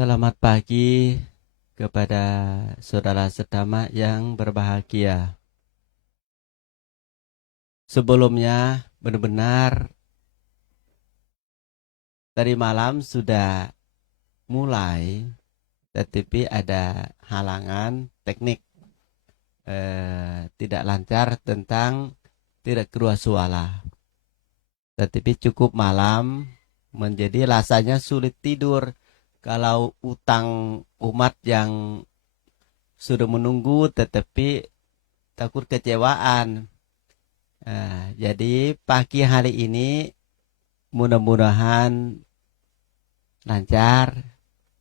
Selamat pagi kepada saudara sedama yang berbahagia. Sebelumnya benar-benar tadi malam sudah mulai, tetapi ada halangan teknik tidak lancar tentang tidak keluar suara. Tetapi cukup malam menjadi rasanya sulit tidur. Kalau utang umat yang sudah menunggu tetapi takut kecewaan. Jadi pagi hari ini mudah-mudahan lancar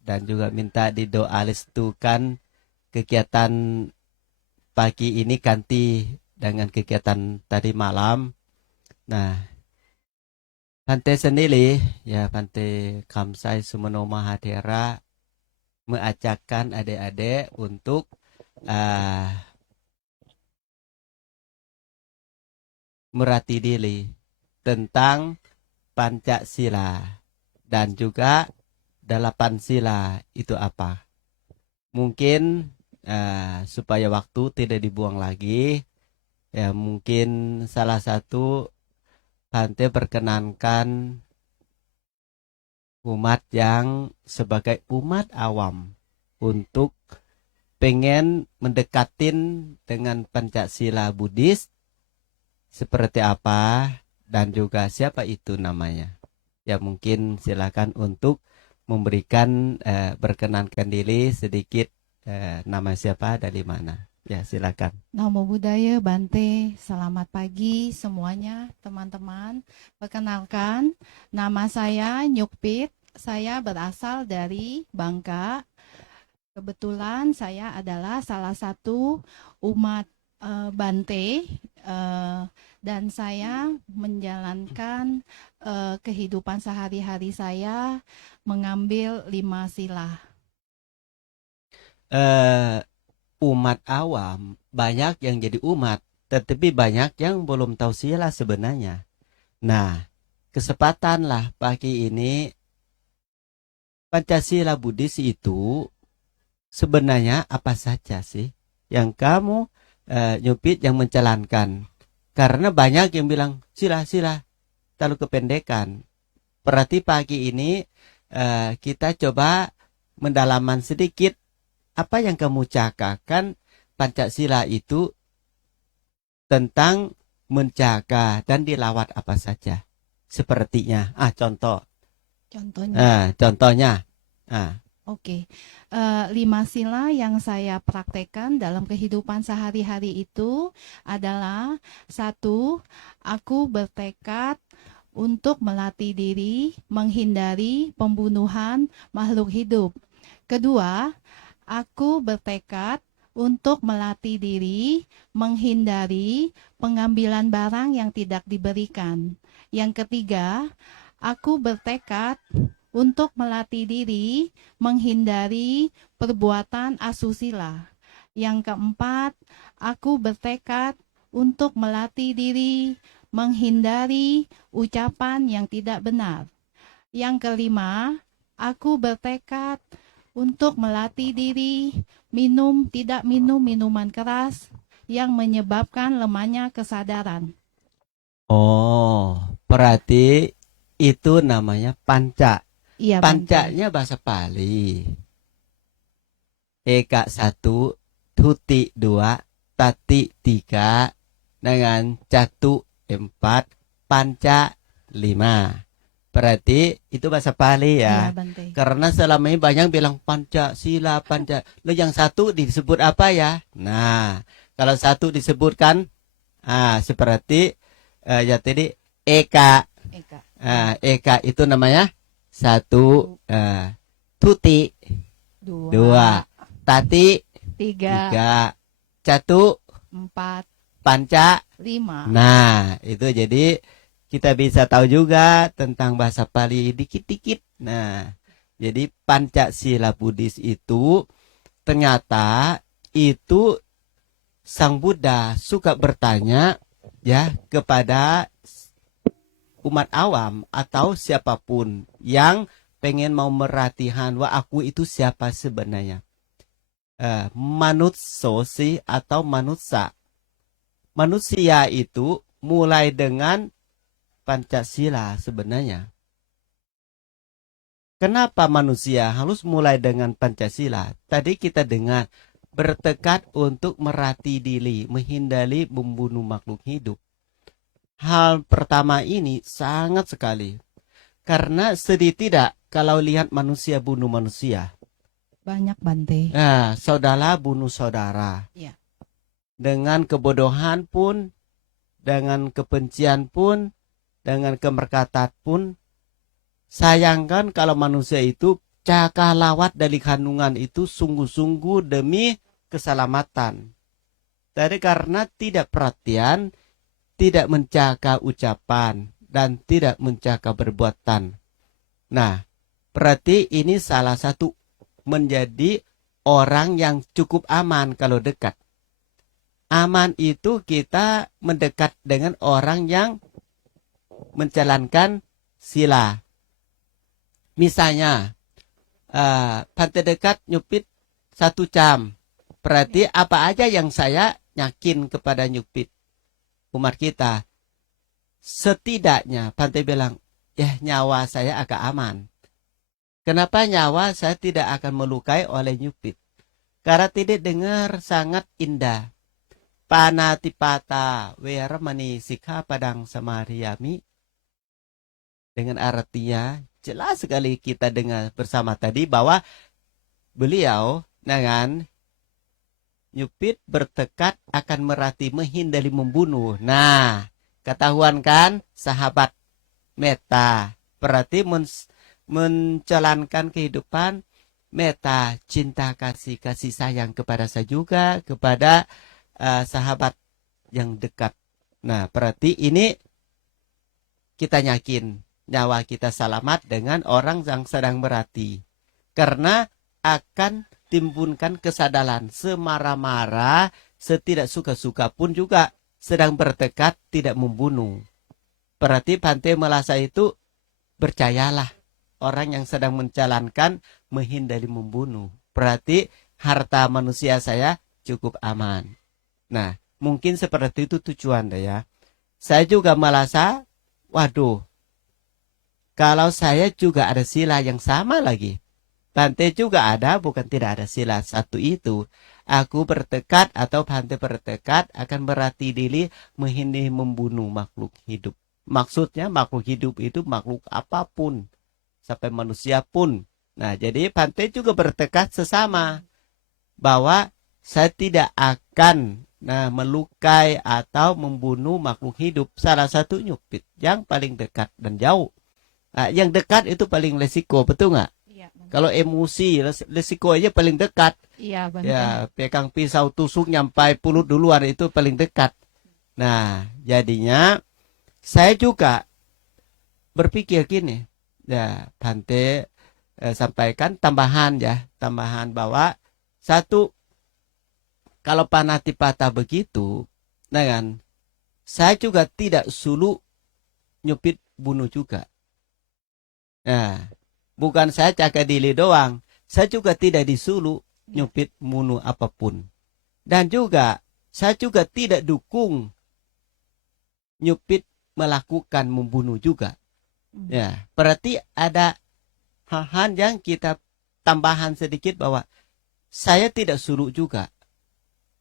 dan juga minta didoa restukan kegiatan pagi ini ganti dengan kegiatan tadi malam. Nah, Bante sendiri, ya Bante Kamsai Sumeno Mahadera mengajakkan adik-adik untuk merhati diri tentang Pancasila dan juga 8 sila itu apa. Mungkin supaya waktu tidak dibuang lagi, ya mungkin salah satu Bante perkenankan umat yang sebagai umat awam untuk pengen mendekatin dengan Pancasila Buddhis seperti apa dan juga siapa itu namanya. Ya mungkin silakan untuk memberikan berkenankan diri sedikit nama siapa dari mana. Ya silakan. Namo Buddhaya Bante, selamat pagi semuanya teman-teman. Perkenalkan, nama saya Nyukpit, saya berasal dari Bangka. Kebetulan saya adalah salah satu umat Bante dan saya menjalankan kehidupan sehari-hari saya mengambil 5 sila. Umat awam banyak yang jadi umat, tetapi banyak yang belum tahu sila sebenarnya. Nah, kesempatanlah pagi ini Pancasila Buddhis itu sebenarnya apa saja sih yang kamu Nyupit yang menjalankan? Karena banyak yang bilang sila terlalu kependekan. Berarti pagi ini kita coba mendalaman sedikit apa yang kamu cakapkan Pancasila itu tentang menjaga dan dilawat apa saja. Sepertinya, contohnya. Oke, 5 sila yang saya praktekkan dalam kehidupan sehari-hari itu adalah 1, aku bertekad untuk melatih diri menghindari pembunuhan makhluk hidup. Kedua, aku bertekad untuk melatih diri menghindari pengambilan barang yang tidak diberikan. Yang ketiga, aku bertekad untuk melatih diri menghindari perbuatan asusila. Yang keempat, aku bertekad untuk melatih diri menghindari ucapan yang tidak benar. Yang kelima, aku bertekad untuk melatih diri tidak minum minuman keras yang menyebabkan lemahnya kesadaran. Oh, berarti itu namanya panca. Iya, Pancanya bahasa Pali. Eka 1, tuti 2, tati 3, dengan catu 4, panca 5. Berarti itu bahasa Pali ya. Bante. Karena selama ini banyak bilang Pancasila. Lo yang satu disebut apa ya? Nah, kalau satu disebutkan seperti ya tadi Eka. Eka itu namanya 1, tuti 2, tati 3, catu 4, panca 5. Nah, itu jadi kita bisa tahu juga tentang bahasa Pali dikit-dikit. Nah, jadi Pancasila Buddhis itu ternyata itu Sang Buddha suka bertanya ya kepada umat awam atau siapapun yang pengen mau merhatikan wah aku itu siapa sebenarnya. Manutso sih atau manusia. Manusia itu mulai dengan Pancasila sebenarnya. Kenapa manusia harus mulai dengan Pancasila? Tadi kita dengar bertekad untuk merhati diri, menghindari membunuh makhluk hidup. Hal pertama ini sangat sekali. Karena sedih tidak kalau lihat manusia bunuh manusia. Banyak Bante. Nah, saudara bunuh saudara. Ya. Dengan kebodohan pun, dengan kebencian pun, dengan kemerkatan pun. Sayangkan kalau manusia itu cakap lawat dari kandungan itu sungguh-sungguh demi keselamatan. Jadi karena tidak perhatian, tidak menjaga ucapan, dan tidak menjaga perbuatan. Nah, berarti ini salah satu menjadi orang yang cukup aman kalau dekat. Aman itu kita mendekat dengan orang yang menjalankan sila. Misalnya, pantai dekat nyupit 1 jam. Berarti apa aja yang saya yakin kepada nyupit umat kita. Setidaknya pantai bilang, ya nyawa saya agak aman. Kenapa nyawa saya tidak akan melukai oleh nyupit? Karena tidak dengar sangat indah. Panatipata weramani sikha padang samariyami. Dengan artinya jelas sekali kita dengar bersama tadi bahwa beliau dengan nyupit bertekad akan merhati menghindari membunuh. Nah, ketahuan kan sahabat meta. Berarti menjalankan kehidupan meta, cinta kasih sayang kepada saya juga, kepada sahabat yang dekat. Nah, berarti ini kita yakin nyawa kita selamat dengan orang yang sedang merhati. Karena akan timbulkan kesadaran semarah-marah, setidak suka-suka pun juga sedang bertekad tidak membunuh. Berarti Bante merasa itu percayalah orang yang sedang menjalankan menghindari membunuh. Berarti harta manusia saya cukup aman. Nah, mungkin seperti itu tujuan ya. Saya juga merasa, waduh, kalau saya juga ada sila yang sama lagi. Bante juga ada, bukan tidak ada sila satu itu. Aku bertekad atau Bante bertekad akan berhati diri menghindari membunuh makhluk hidup. Maksudnya makhluk hidup itu makhluk apapun. Sampai manusia pun. Nah, jadi Bante juga bertekad sesama. Bahwa saya tidak akan melukai atau membunuh makhluk hidup. Salah satu nyupit yang paling dekat dan jauh. Nah, yang dekat itu paling resiko, betul nggak? Iya, Kalau emosi, resiko aja paling dekat. Iya, Bante. Ya, pegang pisau tusuk nyampai pulut duluan itu paling dekat. Nah, jadinya saya juga berpikir gini. Ya, Bante sampaikan tambahan bahwa satu, kalau panatipata begitu, dengan saya juga tidak sulu nyupit bunuh juga. Nah, bukan saya jaga diri doang, saya juga tidak disuruh nyupit bunuh apapun. Dan juga, saya juga tidak dukung nyupit melakukan membunuh juga. Ya, berarti ada hal-hal yang kita tambahan sedikit bahwa saya tidak suruh juga.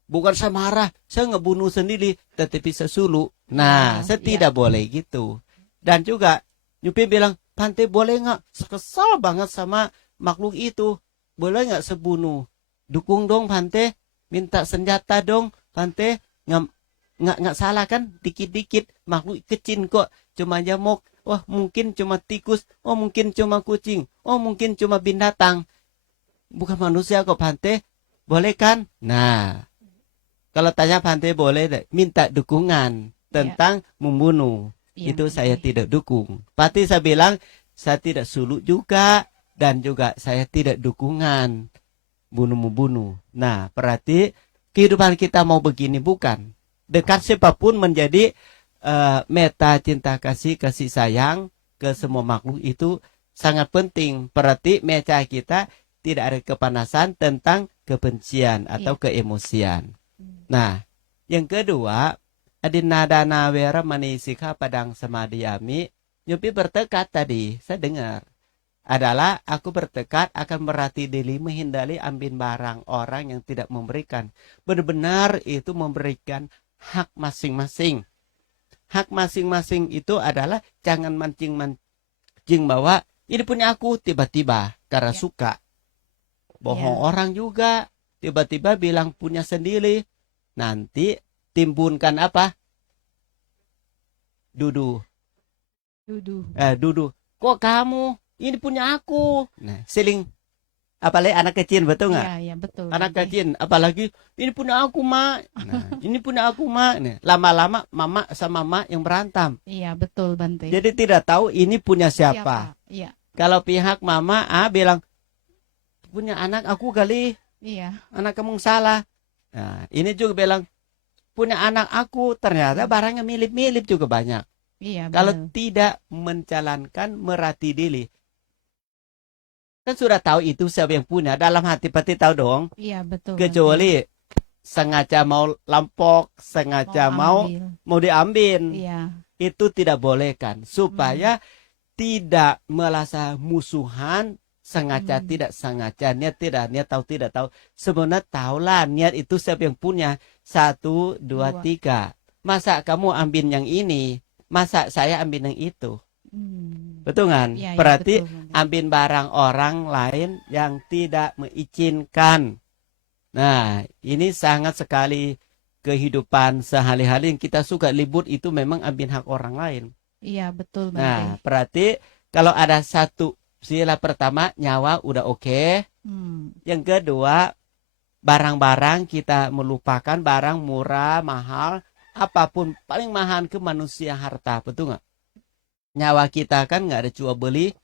Bukan saya marah, saya ngebunuh sendiri, tetapi saya suruh. Nah, saya tidak boleh gitu. Dan juga, nyupit bilang, Bante boleh nggak? Kesal banget sama makhluk itu. Boleh nggak sebunuh? Dukung dong Bante. Minta senjata dong Bante. Nggak salah kan? Dikit-dikit makhluk kecil kok. Cuma nyamuk. Wah mungkin cuma tikus. Oh mungkin cuma kucing. Oh mungkin cuma binatang. Bukan manusia kok Bante. Boleh kan? Nah. Kalau tanya Bante boleh minta dukungan tentang membunuh. Itu saya tidak dukung. Pasti saya bilang, saya tidak sulut juga. Dan juga saya tidak dukungan bunuh-membunuh. Nah, berarti kehidupan kita mau begini bukan. Dekat siapapun menjadi meta cinta kasih sayang ke semua makhluk itu sangat penting. Berarti meja kita tidak ada kepanasan tentang kebencian atau keemosian. Nah, yang kedua, adinadana wera manisika padang samadhiyami. Nyupi bertekad tadi, saya dengar. Adalah aku bertekad akan merhati diri menghindari ambil barang orang yang tidak memberikan. Benar-benar itu memberikan hak masing-masing. Hak masing-masing itu adalah jangan mancing-mancing bahwa ini punya aku tiba-tiba karena suka. Bohong orang juga tiba-tiba bilang punya sendiri. Nanti timbunkan apa? Dudu. Kok kamu? Ini punya aku. Nah, seling. Apalagi anak kecil, betul nggak? Iya, betul. Anak kecil, apalagi ini punya aku, Mak. Nah, ini punya aku, Mak. Nah, lama-lama mama sama mak yang berantem. Iya, betul, Bante. Jadi tidak tahu ini punya siapa. Iya. Kalau pihak mama bilang punya anak aku kali. Iya. Anak kamu salah. Nah, ini juga bilang punya anak aku, ternyata barangnya mirip-mirip juga banyak. Iya, Kalau benar. tidak menjalankan merhati diri, kan sudah tahu itu siapa yang punya. Dalam hati pasti tahu dong. Iya, betul. Kecuali sengaja mau lampok, sengaja mau diambil. Iya. Itu tidak boleh kan. Supaya tidak merasa musuhan, sengaja tidak sengaja, niat tidak, niat tahu tidak tahu. Sebenarnya tahulah niat itu siapa yang punya. 1, 2, 3. Masa kamu ambil yang ini? Masa saya ambil yang itu? Betul kan? Ya, berarti betul, ambil barang orang lain yang tidak mengizinkan. Nah, ini sangat sekali kehidupan sehari-hari yang kita suka libur itu memang ambil hak orang lain. Iya, betul. Nah, berarti kalau ada satu sila pertama nyawa udah oke. Yang kedua, barang-barang kita melupakan barang murah, mahal, apapun paling mahal ke manusia harta, betul nggak? Nyawa kita kan nggak ada jual beli.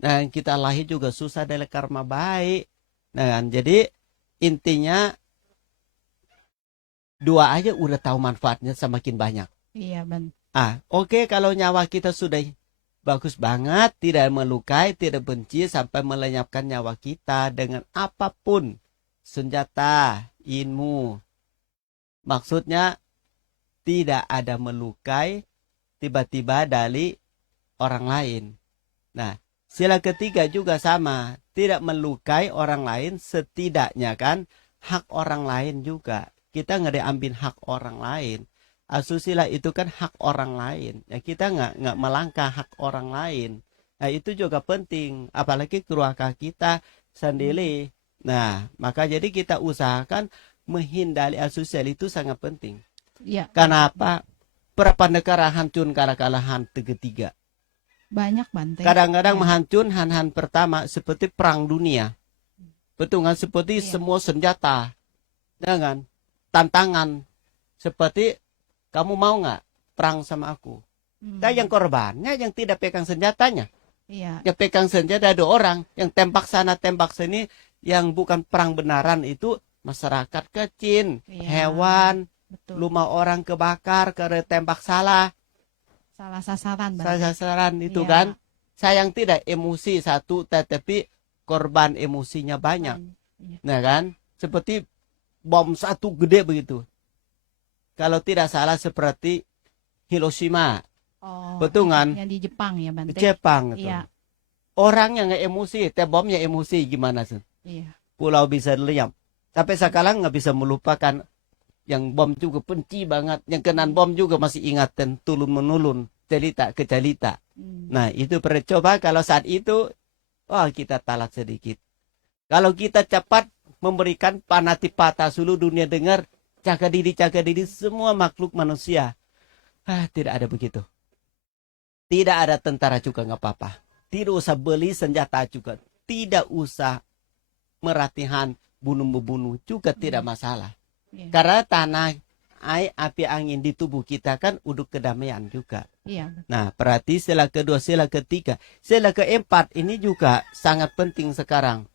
Nah, kita lahir juga susah dari karma baik. Nah, jadi intinya dua aja udah tahu manfaatnya semakin banyak. Iya, Bang. Oke, kalau nyawa kita sudah bagus banget, tidak melukai, tidak benci sampai melenyapkan nyawa kita dengan apapun, senjata, ilmu. Maksudnya tidak ada melukai tiba-tiba dari orang lain. Nah, sila ketiga juga sama, tidak melukai orang lain, setidaknya kan hak orang lain juga. Kita nggak diambil hak orang lain. Asusila itu kan hak orang lain. Ya, kita nggak melangkah hak orang lain. Nah, itu juga penting, apalagi keluarga kita sendiri. Nah, maka jadi kita usahakan menghindari asusila itu sangat penting. Ya. Kenapa? Berapa negara hancur karena han ketiga? Banyak, Bante. Kadang-kadang menghancur han pertama seperti perang dunia. Betul kan? Seperti semua senjata. Dengan tantangan. Seperti kamu mau nggak perang sama aku? Dan yang korbannya yang tidak pegang senjatanya. Iya. Yang pegang senjata ada orang. Yang tembak sana tembak sini. Yang bukan perang benaran itu masyarakat kecil. Hewan. Betul. Rumah orang kebakar karena tembak salah. Salah sasaran, Bang. Salah sasaran itu kan. Sayang tidak emosi satu tetapi korban emosinya banyak. Nah kan. Seperti bom satu gede begitu. Kalau tidak salah seperti Hiroshima. Betul kan? Yang di Jepang ya, Bante. Jepang itu. Iya. Orang yang nggak emosi, bomnya emosi gimana sih? Iya. Pulau bisa diam. Tapi sekarang nggak bisa melupakan. Yang bom juga benci banget. Yang kena bom juga masih ingatan turun-menurun. Cerita ke cerita. Nah itu pernah coba kalau saat itu. Kita talat sedikit. Kalau kita cepat memberikan panatipata seluruh dunia dengar. Jaga diri semua makhluk manusia. Tidak ada begitu. Tidak ada tentara juga nggak apa-apa. Tidak usah beli senjata juga. Tidak usah meratihan bunuh-membunuh juga tidak masalah. Karena tanah, air, api, angin di tubuh kita kan uduk kedamaian juga. Iya. Nah, berarti sila kedua, sila ketiga. Sila keempat ini juga sangat penting sekarang.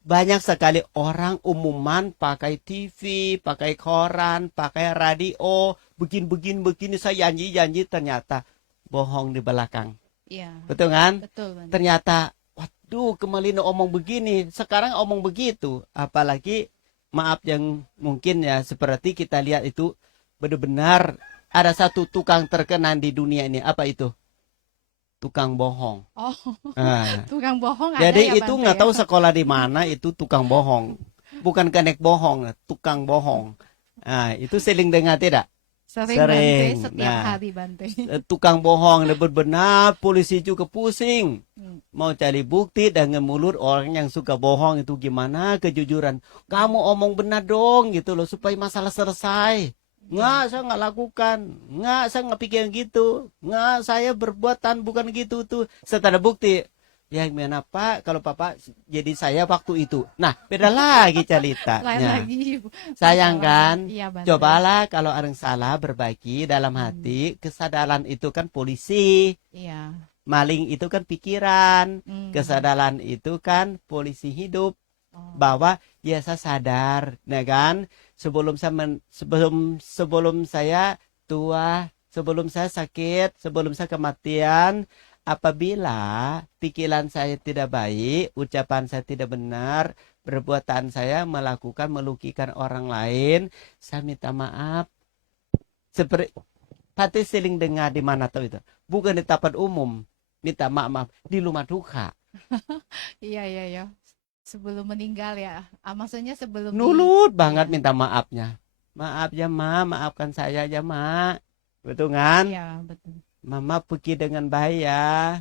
Banyak sekali orang umuman pakai TV, pakai koran, pakai radio. Begini saya janji ternyata bohong di belakang. Iya. Betul kan? Betul Bante. Ternyata, waduh, kemarin omong begini, sekarang omong begitu. Apalagi, maaf yang mungkin ya, seperti kita lihat itu, benar-benar ada satu tukang terkenal di dunia ini. Apa itu? Tukang bohong. Oh, Nah, tukang bohong ada jadi ya itu Bante nggak ya? tahu sekolah di mana itu tukang bohong. Bukan kenek bohong, tukang bohong. Nah, itu sering dengar tidak? Sering Bante, Sering. setiap Nah, hari Bante. tukang bohong benar-benar polisi juga pusing. Hmm. Mau cari bukti dengan mulut orang yang suka bohong itu gimana kejujuran. Kamu omong benar dong gitu loh supaya masalah selesai. Nggak, saya nggak lakukan. Nggak, saya nggak pikir gitu. Nggak, saya berbuatan bukan gitu tuh. Setelah bukti. Ya gimana Pak, kalau Papa jadi saya waktu itu. Nah, beda lagi Lain ceritanya. lagi. Sayang masalahnya. kan? Iya Bante. Cobalah kalau ada yang salah berbagi dalam hati. Kesadaran itu kan polisi. Iya. Maling itu kan pikiran. Hmm. Kesadaran itu kan polisi hidup. Oh. Bahwa ya saya sadar, nah kan? Sebelum saya tua, sebelum saya sakit, sebelum saya kematian, apabila pikiran saya tidak baik, ucapan saya tidak benar, perbuatan saya melakukan melukikan orang lain, saya minta maaf. Seperti Pati sering dengar di mana tahu itu? Bukan di tempat umum, minta maaf di rumah duka. Iya, iya, iya. Sebelum meninggal ya. Maksudnya sebelum Nulut banget Iya. minta maafnya. Maaf ya Ma, maafkan saya ya Ma. Betul kan? Iya, betul. Mama pergi dengan baik ya.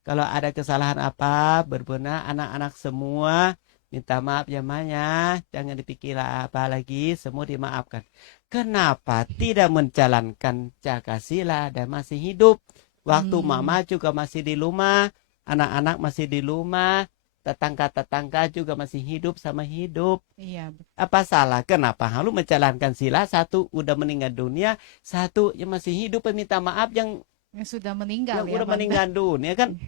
Kalau ada kesalahan apa, berbenah anak-anak semua. Minta maaf ya Ma ya. Jangan dipikir apa lagi, semua dimaafkan. Kenapa tidak menjalankan Cakasila dan masih hidup? Waktu Mama juga masih di rumah, anak-anak masih di rumah. Tetangga-tetangga juga masih hidup sama hidup. Iya. Apa salah? Kenapa lu menjalankan sila? Satu udah meninggal dunia, satu yang masih hidup minta maaf yang Sudah meninggal ya udah Bante. meninggal dunia kan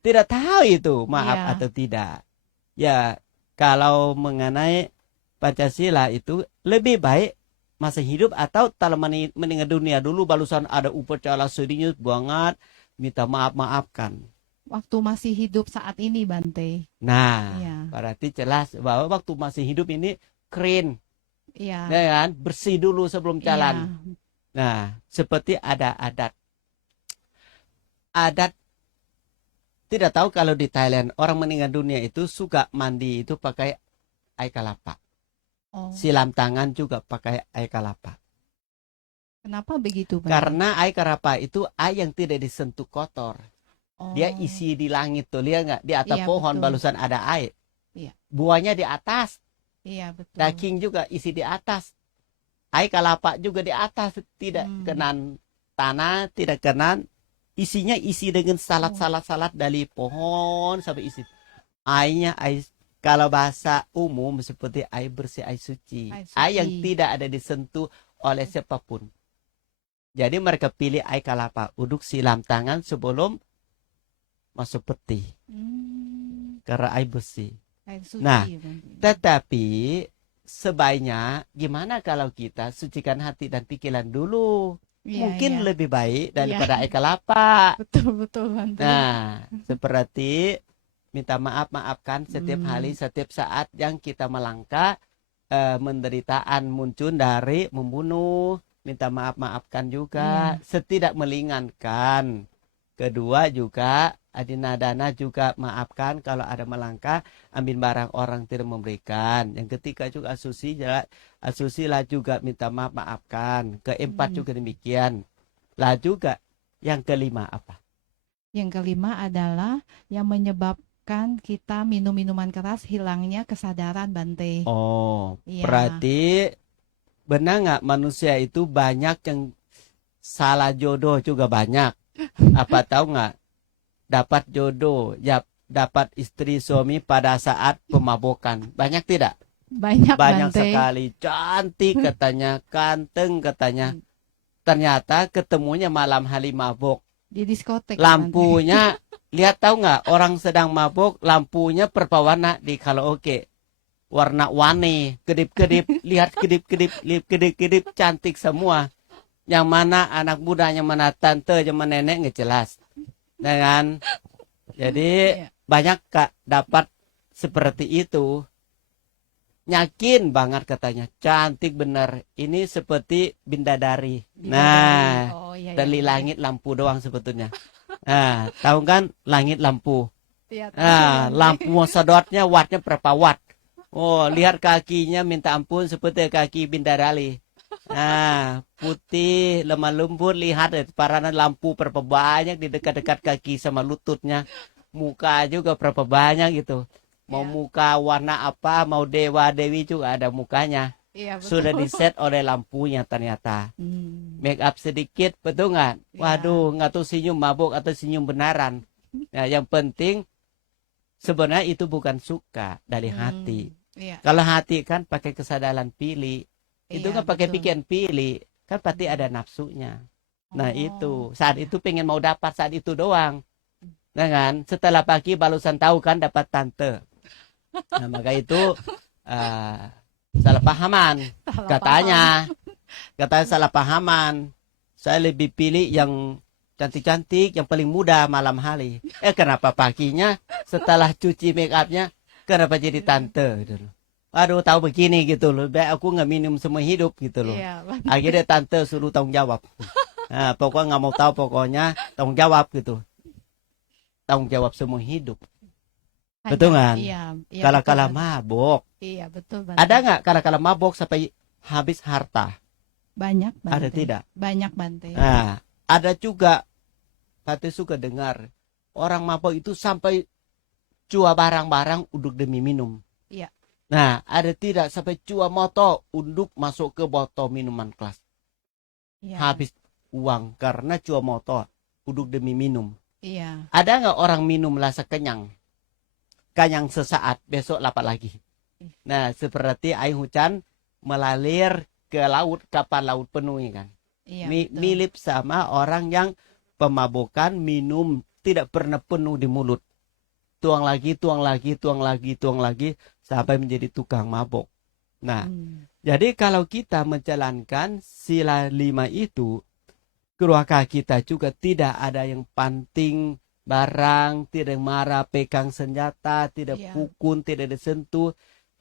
tidak tahu itu maaf Iya. atau tidak. Ya kalau mengenai Pancasila itu lebih baik masih hidup atau telah meninggal dunia dulu barusan ada upacara serius banget minta maafkan. Waktu masih hidup saat ini Bante. Nah, Iya. berarti jelas bahwa waktu masih hidup ini keren, Iya. ya kan? Bersih dulu sebelum jalan. Iya. Nah, seperti ada adat, tidak tahu kalau di Thailand orang meninggal dunia itu suka mandi itu pakai air kelapa. Oh. Silam tangan juga pakai air kelapa. Kenapa begitu Bante? Karena air kelapa itu air yang tidak disentuh kotor. Oh. Dia isi di langit tuh, lihat nggak? Di atas Iya, pohon betul. barusan ada air. Iya. Buahnya di atas, Iya, betul. daging juga isi di atas. Air kelapa juga di atas, tidak kena tanah, tidak kena. Isinya isi dengan salat dari pohon sampai isi. Airnya air, kalau bahasa umum seperti air bersih, air suci. Air suci. Air yang tidak ada disentuh oleh siapapun. Jadi mereka pilih air kelapa, uduk silam tangan sebelum masuk peti. Karena air bersih. Air suci, Nah, Bante. tetapi sebaiknya gimana kalau kita sucikan hati dan pikiran dulu? Iya, Mungkin iya. lebih baik daripada air kelapa. Betul Bante. Nah, seperti minta maafkan setiap hari, setiap saat yang kita melangkah, penderitaan muncul dari membunuh. Minta maafkan juga, setidak melingankan. Kedua juga, adinadana juga maafkan kalau ada melangkah, ambil barang orang tidak memberikan. Yang ketiga juga asusila juga minta maafkan. Keempat juga demikian. Lah juga yang kelima apa? Yang kelima adalah yang menyebabkan kita minum minuman keras hilangnya kesadaran Bante. Oh, Iya. berarti benar nggak manusia itu banyak yang salah jodoh juga banyak. Apa tahu nggak? Dapat jodoh, ya dapat istri suami pada saat pemabokan. Banyak tidak? Banyak Banyak Bante. sekali. Cantik katanya, ganteng katanya. Ternyata ketemunya malam hari mabok. Di diskotek. Lampunya, lihat tahu nggak? Orang sedang mabok, lampunya berwarna di karaoke. Warna-warni, kedip-kedip, lihat kedip-kedip, cantik semua. Yang mana anak muda, yang mana tante, yang mana nenek, nggak jelas. Dengan jadi Iya. banyak Kak dapat seperti itu. Yakin banget katanya, cantik bener. Ini seperti bidadari. Bidadari. Nah, Oh iya, dari iya. langit lampu doang sebetulnya. Nah, tahu kan langit lampu. Iya, tahu Nah, Bante. lampu sedotnya wattnya berapa watt? Oh, lihat kakinya minta ampun seperti kaki bidadari. Nah, putih, lemah lembut, lihat paranan lampu berapa banyak di dekat-dekat kaki sama lututnya. Muka juga berapa banyak gitu. Mau Iya. muka warna apa, mau dewa dewi juga ada mukanya. Iya, Sudah betul. diset oleh lampunya ternyata. Hmm. Make up sedikit, betul nggak? Iya. Waduh, nggak tahu senyum mabuk atau senyum benaran. Nah, yang penting sebenarnya itu bukan suka dari hati. Iya. Kalau hati kan pakai kesadaran pilih. Itu Iya, kan pakai betul. pikiran pilih. Kan pasti ada nafsunya. Nah Oh, itu. Saat iya. itu pengen mau dapat saat itu doang. Nah kan. Setelah pagi barusan tahu kan dapat tante. Nah maka itu salah pahaman. Salah Katanya. paham. Katanya salah pahaman. Saya lebih pilih yang cantik-cantik, yang paling muda malam hari. Kenapa paginya setelah cuci make upnya, kenapa jadi tante? Gitu loh. Aduh, tahu begini gitu loh. Baik aku nggak minum semua hidup gitu loh. Iya, Bante. Akhirnya tante suruh tanggung jawab. Nah, pokoknya nggak mau tahu pokoknya tanggung jawab gitu. Tanggung jawab semua hidup. Betul kan? Iya, iya, Kala-kala betul, Bante. mabok. Iya, betul, Bante. Ada nggak kala-kala mabok sampai habis harta? Banyak, Bante. Ada tidak? Banyak, Bante. Nah, ada juga. Saya suka dengar orang mabok itu sampai jual barang-barang untuk demi minum. Iya. Nah, ada tidak sampai jual motor untuk masuk ke botol minuman kelas. Iya. Habis uang karena jual motor untuk demi minum. Iya. Ada nggak orang minum rasa kenyang? Kenyang sesaat, besok lapar lagi. Nah, seperti air hujan melalir ke laut, kapal laut penuh kan. Iya, betul. Mirip sama orang yang pemabokan minum tidak pernah penuh di mulut. Tuang lagi, tuang lagi, tuang lagi, tuang lagi sampai menjadi tukang mabok. Nah, jadi kalau kita menjalankan sila 5 itu, keluarga kita juga tidak ada yang panting barang, tidak marah, pegang senjata, tidak pukul, tidak disentuh.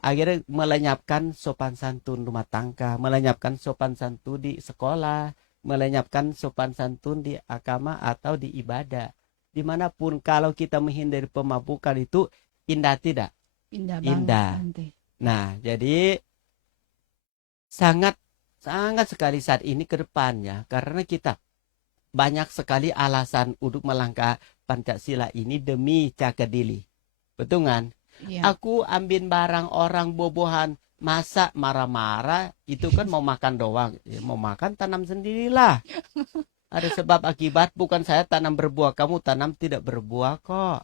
Akhirnya melenyapkan sopan santun rumah tangga, melenyapkan sopan santun di sekolah, melenyapkan sopan santun di agama atau di ibadah. Dimanapun kalau kita menghindari pemabukan itu indah tidak? Indah Indah. banget. Nah, jadi sangat sekali saat ini ke depannya karena kita banyak sekali alasan untuk melangkah Pancasila ini demi jaga diri. Betul kan? Iya. Aku ambil barang orang bobohan, masa marah-marah itu kan mau makan doang. Ya, mau makan tanam sendirilah. Ada sebab akibat, bukan saya tanam berbuah, kamu tanam tidak berbuah kok.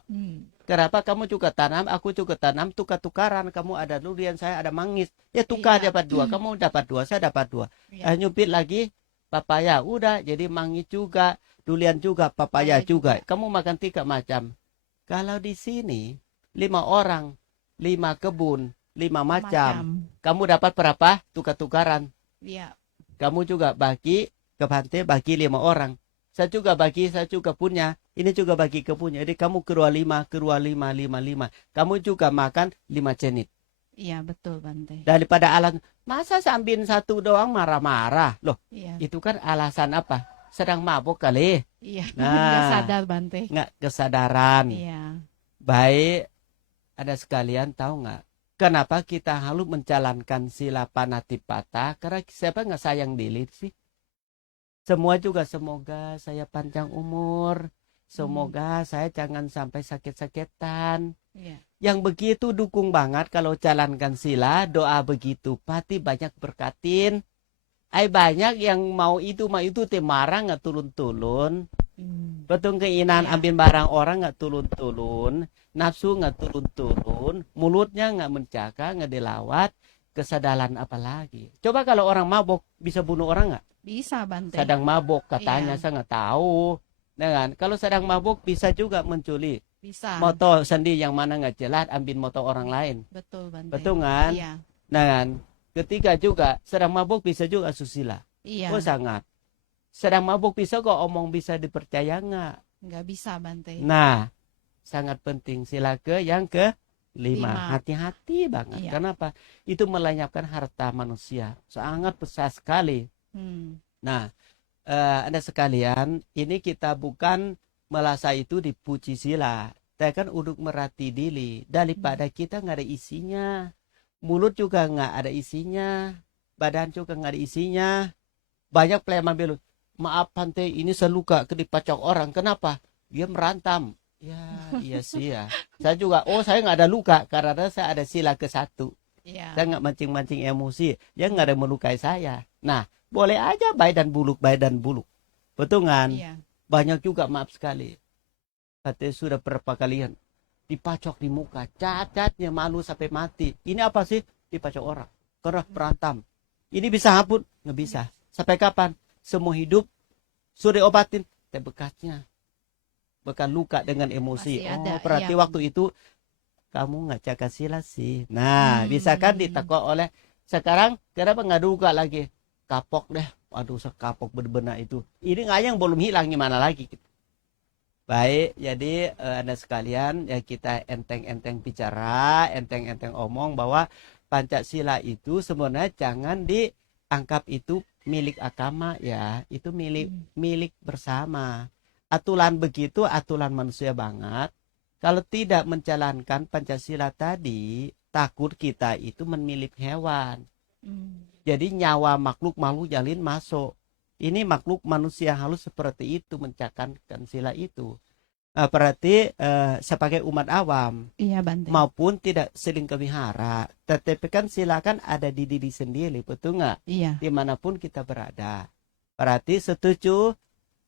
Kenapa kamu juga tanam, aku juga tanam, tukar-tukaran. Kamu ada durian, saya ada manggis. Ya tukar dapat 2, kamu dapat 2, saya dapat 2. Nyupit lagi papaya, udah jadi manggis juga, durian juga, papaya juga. Kamu makan 3 macam. Kalau di sini 5 orang, 5 kebun, 5 macam. Kamu dapat berapa? Tukar-tukaran. Iya. Kamu juga bagi ke pantai, bagi 5 orang. Saya juga bagi, saya juga punya. Ini juga bagi ke punya. Jadi kamu kedua 5, 5. Kamu juga makan 5 cenit. Iya, betul, Bante. Daripada alasan, masa sambil 1 doang marah-marah? Loh, iya. Itu kan alasan apa? Sedang mabuk kali. Iya, nah, nggak sadar, Bante. Nggak kesadaran. Iya. Baik, ada sekalian tahu nggak? Kenapa kita harus menjalankan sila panatipata? Karena siapa nggak sayang diri sih? Semua juga semoga saya panjang umur. Semoga saya jangan sampai sakit-sakitan. Iya. Yang begitu dukung banget kalau jalankan sila, doa begitu. Pasti banyak berkatin. Banyak yang mau itu marah nggak turun-turun. Betul keinginan ambil barang orang nggak turun-turun. Nafsu nggak turun-turun. Mulutnya nggak menjaga, nggak dilawat. Kesadaran apa lagi? Coba kalau orang mabok bisa bunuh orang nggak? Bisa, Bante. Sedang mabok katanya, Iya. saya nggak tahu. Dengan kalau sedang mabok bisa juga menculik. Bisa. Motor sendiri yang mana nggak jelas ambil motor orang lain. Betul, Bante. Betul kan? Iya. Dengan ketiga juga sedang mabok bisa juga susila. Iya. Oh sangat. Sedang mabok bisa kok omong bisa dipercaya nggak? nggak bisa Bante. Nah, sangat penting. Sila yang ke-5. Lima. Hati-hati banget. Iya. Kenapa? Itu melenyapkan harta manusia. Sangat besar sekali. Nah, Anda sekalian, ini kita bukan merasa itu dipuji sila. Tapi kan untuk merhati diri. Daripada kita nggak ada isinya. Mulut juga nggak ada isinya. Badan juga nggak ada isinya. Banyak preman bilang, maaf Bante, ini saya luka dipacok orang. Kenapa? Dia merantam. Ya, iya sih ya. Saya juga, saya nggak ada luka karena saya ada sila ke-1. Iya. Saya nggak mancing-mancing emosi. Dia nggak ada melukai saya. Nah, boleh aja baik dan buluk. Betul kan? Iya. Banyak juga, maaf sekali. Katanya sudah berapa kalian dipacok di muka, cacatnya malu sampai mati. Ini apa sih? Dipacok orang. Karena berantem. Ini bisa hapus? Nggak bisa. Sampai kapan? Semua hidup sudah diobatin. Tapi bekasnya. Bekas luka dengan emosi. Masih ada, Berarti iya. waktu itu kamu nggak jaga sila sih. Nah, bisa kan ditakut oleh sekarang kenapa nggak duga lagi? Kapok deh. Waduh, sekapok benar-benar itu. Ini nggak yang belum hilang gimana lagi? Baik, jadi Anda sekalian ya kita enteng-enteng bicara, enteng-enteng omong bahwa Pancasila itu sebenarnya jangan dianggap itu milik agama ya, itu milik bersama. Aturan begitu, aturan manusia banget. Kalau tidak menjalankan Pancasila tadi, takut kita itu menilik hewan. Jadi nyawa makhluk jalin masuk. Ini makhluk manusia halus seperti itu menjalankan sila itu. Berarti sebagai umat awam, Iya Bante. maupun tidak sering ke wihara, tetapi kan silakan ada di diri sendiri, betul nggak? Iya. Dimanapun kita berada. Berarti setuju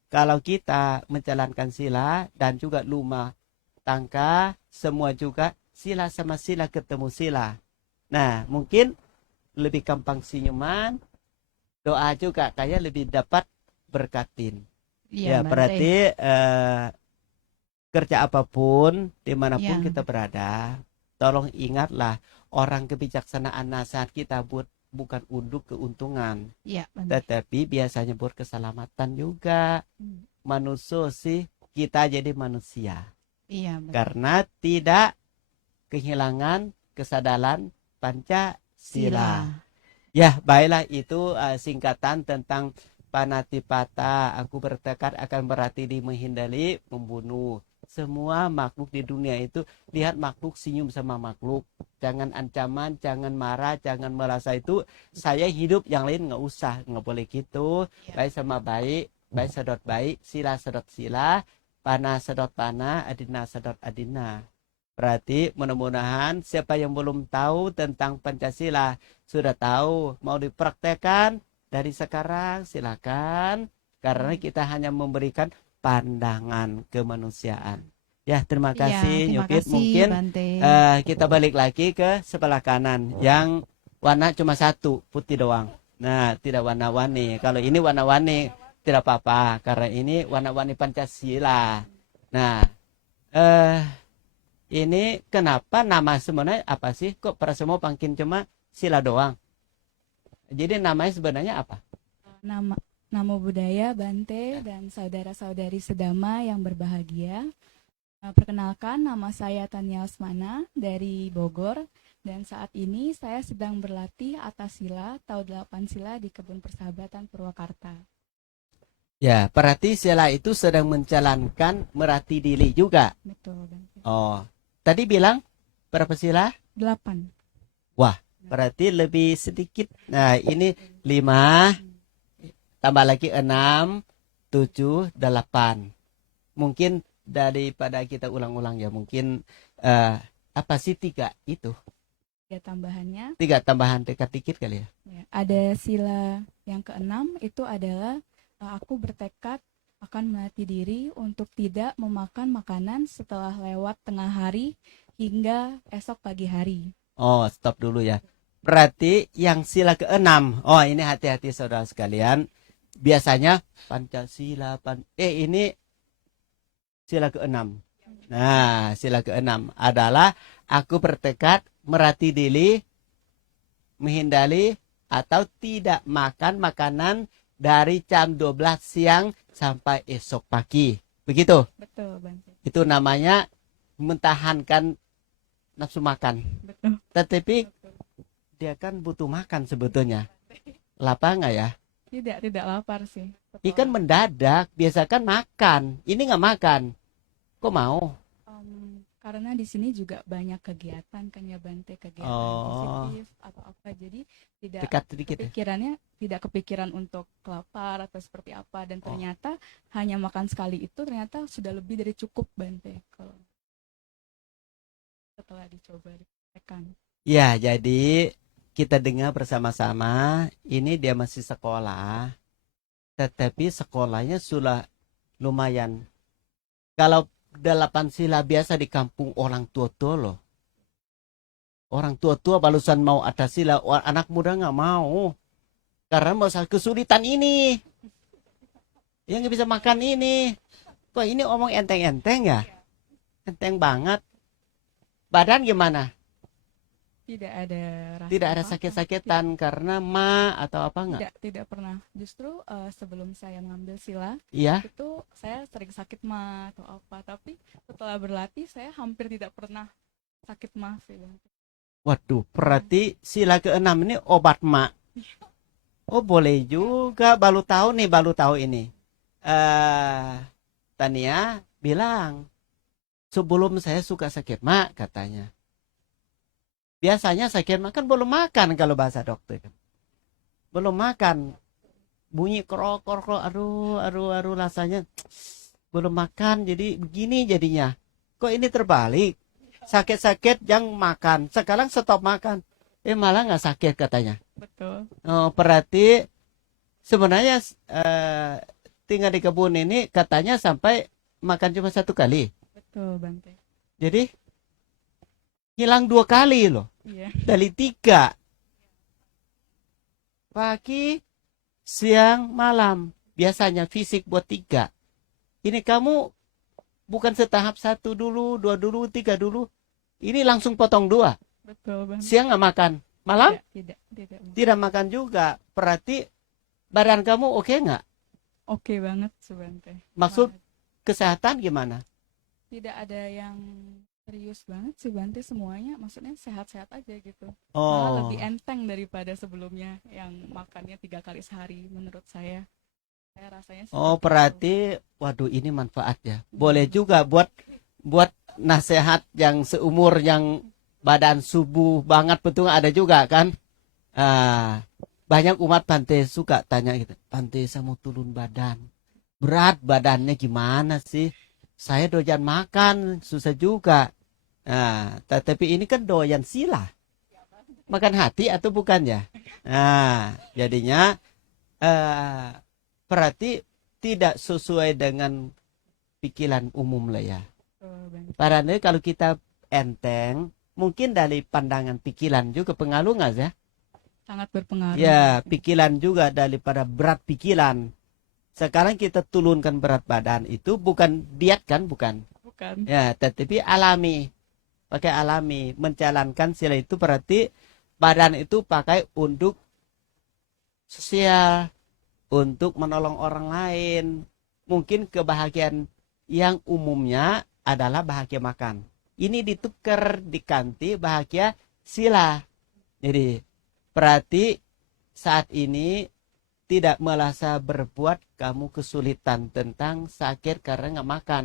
kalau kita menjalankan sila dan juga luma tangka, semua juga sila sama sila ketemu sila. Nah, mungkin lebih gampang senyuman, doa juga kayak lebih dapat berkatin. Iya, Ya, Bante. berarti kerja apapun, dimanapun Ya. kita berada, tolong ingatlah orang kebijaksanaan nasihat kita bukan untuk keuntungan, Iya, Bante. tetapi biasanya buat keselamatan juga. Manusia sih, kita jadi manusia. Iya, Bante. Karena tidak kehilangan kesadaran Pancasila. Ya, baiklah itu singkatan tentang Panatipata. Aku bertekad akan berhati menghindari membunuh. Semua makhluk di dunia itu, lihat makhluk senyum sama makhluk. Jangan ancaman, jangan marah, jangan merasa itu saya hidup, yang lain nggak usah, nggak boleh gitu. Baik sama baik, baik sedot baik, sila sedot sila, panah sedot panah, adina sedot adina. Berarti mudah-mudahan siapa yang belum tahu tentang Pancasila sudah tahu, mau dipraktekkan dari sekarang silakan, karena kita hanya memberikan pandangan kemanusiaan. Ya, terima kasih terima Nyupit. kasih, Mungkin Bante. kita balik lagi ke sebelah kanan yang warna cuma satu, putih doang. Nah, tidak warna-warni. Kalau ini warna-warni tidak apa-apa, karena ini warna-warni Pancasila. Nah, ini kenapa nama sebenarnya apa sih? Kok para semua panggil cuma sila doang? Jadi namanya sebenarnya apa? Namo Buddhaya, Bante, dan saudara-saudari sedama yang berbahagia. Perkenalkan, nama saya Tania Usmana dari Bogor, dan saat ini saya sedang berlatih atas sila, Tau 8 sila di Kebun Persahabatan Purwakarta. Ya, berarti sila itu sedang menjalankan merati diri juga. Betul, Bante. Oh, tadi bilang berapa sila? 8. Wah, berarti lebih sedikit. Nah, ini 5, tambah lagi 6, 7, 8. Mungkin daripada kita ulang-ulang ya, mungkin apa sih 3 itu? 3 tambahannya. 3 tambahan dekat dikit kali ya. Ada sila yang ke-6, itu adalah aku bertekad akan melatih diri untuk tidak memakan makanan setelah lewat tengah hari hingga esok pagi hari. Oh, stop dulu ya. Berarti yang sila ke-6. Oh, ini hati-hati saudara sekalian. Biasanya Pancasila, ini sila ke-6. Nah, sila ke-6 adalah aku bertekad merati diri, menghindari atau tidak makan makanan dari jam 12 siang sampai esok pagi. Begitu? Betul. Betul, Bante. Itu namanya mentahankan nafsu makan. Betul. Tetapi dia kan butuh makan sebetulnya. Lapar nggak ya? Tidak lapar sih. Ikan mendadak, biasa kan makan. Ini nggak makan. Kok mau? Karena di sini juga banyak kegiatan kan ya Bante, kegiatan positif atau apa. Jadi tidak Dekat sedikit ya. kepikirannya tidak kepikiran untuk lapar atau seperti apa, dan ternyata hanya makan sekali itu ternyata sudah lebih dari cukup Bante kalau setelah dicoba dipraktekkan. Ya, jadi kita dengar bersama-sama, ini dia masih sekolah, tetapi sekolahnya sudah lumayan. Kalau 8 sila biasa di kampung orang tua-tua loh. Orang tua-tua barusan mau atas sila, anak muda nggak mau. Karena masalah kesulitan ini. Yang nggak bisa makan ini. Kok ini omong enteng-enteng ya? Enteng banget. Badan gimana? Tidak ada rasa Tidak ada apa-apa. sakit-sakitan karena atau apa nggak? Tidak pernah. Justru sebelum saya mengambil sila Iya. itu saya sering sakit mah atau apa, tapi setelah berlatih saya hampir tidak pernah sakit mah sih Bante. Waduh, berarti sila ke-6 ini obat mak. Oh boleh juga, baru tahu ini. Tania bilang, sebelum saya suka sakit mak katanya. Biasanya sakit mak kan belum makan kalau bahasa dokter. Belum makan. Bunyi krok, aduh rasanya belum makan jadi begini jadinya. Kok ini terbalik? Sakit-sakit yang makan. Sekarang stop makan. Malah nggak sakit katanya. Betul. Oh, berarti sebenarnya tinggal di kebun ini katanya sampai makan cuma 1 kali. Betul Bante. Jadi hilang 2 kali loh. Iya. Dari 3. Pagi, siang, malam. Biasanya fisik buat 3. Ini kamu bukan setahap 1 dulu, 2 dulu, 3 dulu. Ini langsung potong 2. Betul Bante. Siang nggak makan. Malam? Tidak. Tidak makan juga. Berarti badan kamu oke nggak? Oke banget Bante. Maksud Banget. kesehatan gimana? Tidak ada yang serius banget sih Bante, semuanya maksudnya sehat-sehat aja gitu. Malah Oh, lebih enteng daripada sebelumnya yang makannya 3 kali sehari menurut saya. Saya rasanya seperti itu. berarti, waduh ini manfaat ya. Boleh juga buat nasihat yang seumur yang badan subuh banget betul ada juga kan? Banyak umat Bante suka tanya gitu. Bante saya mau turun badan. Berat badannya gimana sih? Saya doyan makan susah juga. Tetapi ini kan doyan sila. Makan hati atau bukan ya? Jadinya berarti tidak sesuai dengan pikiran umum lah ya. Padahal kalau kita enteng, mungkin dari pandangan pikiran juga pengaruh nggak sih? Sangat berpengaruh. Ya, pikiran juga daripada berat pikiran. Sekarang kita turunkan berat badan itu bukan diet kan, bukan? Bukan. Ya, tetapi alami. Pakai alami. Menjalankan sila itu berarti badan itu pakai untuk sosial, untuk menolong orang lain. Mungkin kebahagiaan yang umumnya adalah bahagia makan. Ini ditukar, diganti bahagia sila. Jadi, berarti saat ini tidak merasa berbuat kamu kesulitan tentang sakit karena nggak makan.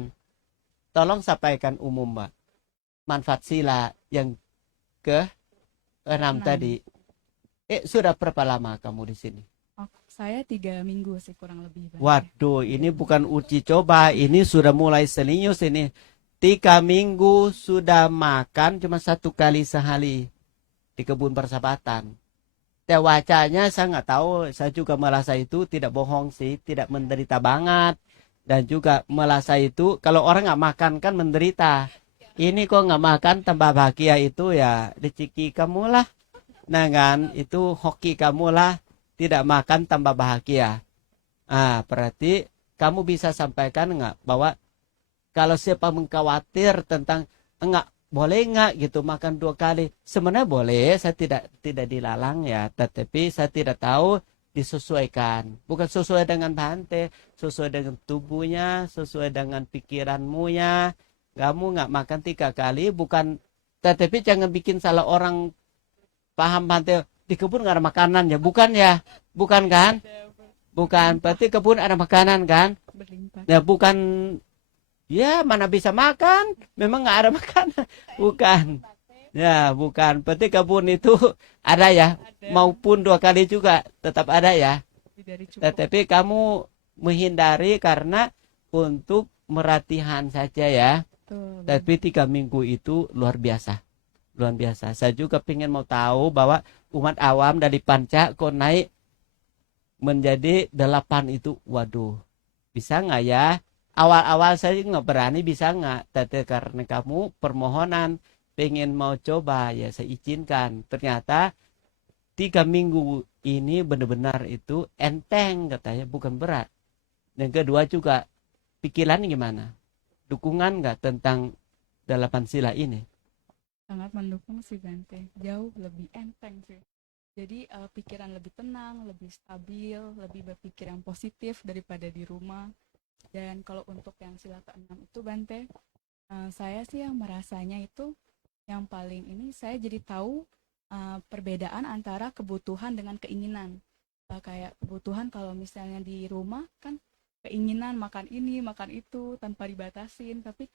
Tolong sampaikan umum, Mbak. Manfaat sila yang ke-6 tadi. Sudah berapa lama kamu di sini? Saya 3 minggu sih kurang lebih. Bang. Waduh, ini bukan uji coba, ini sudah mulai serius ini. 3 minggu sudah makan cuma 1 kali sehari di kebun persahabatan. Wacanya saya nggak tahu, saya juga merasa itu tidak bohong sih, tidak menderita banget. Dan juga merasa itu, kalau orang nggak makan kan menderita. Ini kok nggak makan tambah bahagia itu ya rezeki kamu lah. Nah kan, itu hoki kamu lah, tidak makan tambah bahagia. Berarti kamu bisa sampaikan nggak bahwa kalau siapa mengkhawatir tentang enggak boleh nggak gitu makan 2 kali, sebenarnya boleh, saya tidak dilarang ya, tetapi saya tidak tahu disesuaikan. Bukan sesuai dengan Bante, sesuai dengan tubuhnya, sesuai dengan pikiranmu ya. Kamu nggak makan 3 kali, bukan. Tetapi jangan bikin salah orang paham Bante, di kebun nggak ada makanan ya. Bukan ya, bukan kan? Bukan, berarti kebun ada makanan kan? Berlimpah. Ya bukan, ya mana bisa makan, memang nggak ada makanan. Bukan. Ya, bukan. Berarti kebun itu ada ya, maupun 2 kali juga tetap ada ya. Dari cukup. Tetapi kamu menghindari karena untuk meratihan saja ya. Betul. Tapi 3 minggu itu luar biasa. Luar biasa. Saya juga pengen mau tahu bahwa umat awam dari Panca kok naik menjadi 8 itu. Waduh, bisa nggak ya? Awal-awal saya nggak berani, bisa nggak? Tapi karena kamu permohonan pengen mau coba ya saya izinkan. Ternyata 3 minggu ini benar-benar itu enteng katanya, bukan berat. Yang kedua juga pikiran gimana? Dukungan nggak tentang 8 sila ini? Sangat mendukung sih Bante. Jauh lebih enteng sih. Jadi pikiran lebih tenang, lebih stabil, lebih berpikir yang positif daripada di rumah. Dan kalau untuk yang sila ke-6 itu Bante, saya sih yang merasanya itu yang paling ini saya jadi tahu perbedaan antara kebutuhan dengan keinginan. Kayak kebutuhan kalau misalnya di rumah kan keinginan makan ini, makan itu tanpa dibatasin, tapi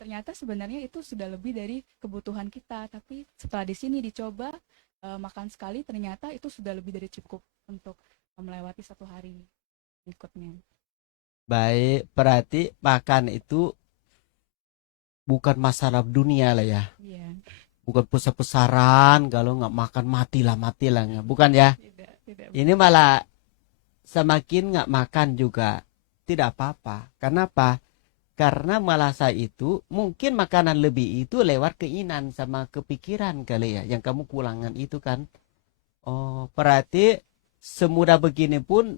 ternyata sebenarnya itu sudah lebih dari kebutuhan kita. Tapi setelah di sini dicoba makan sekali, ternyata itu sudah lebih dari cukup untuk melewati 1 hari berikutnya. Baik, berarti makan itu bukan masalah dunia lah ya. Iya. Bukan besar-besaran, kalau nggak makan matilah nggak. Bukan ya. Tidak. Ini malah semakin nggak makan juga tidak apa-apa. Kenapa? Karena merasa itu mungkin makanan lebih itu lewat keinginan sama kepikiran kali ya. Yang kamu kulangan itu kan. Oh, berarti semudah begini pun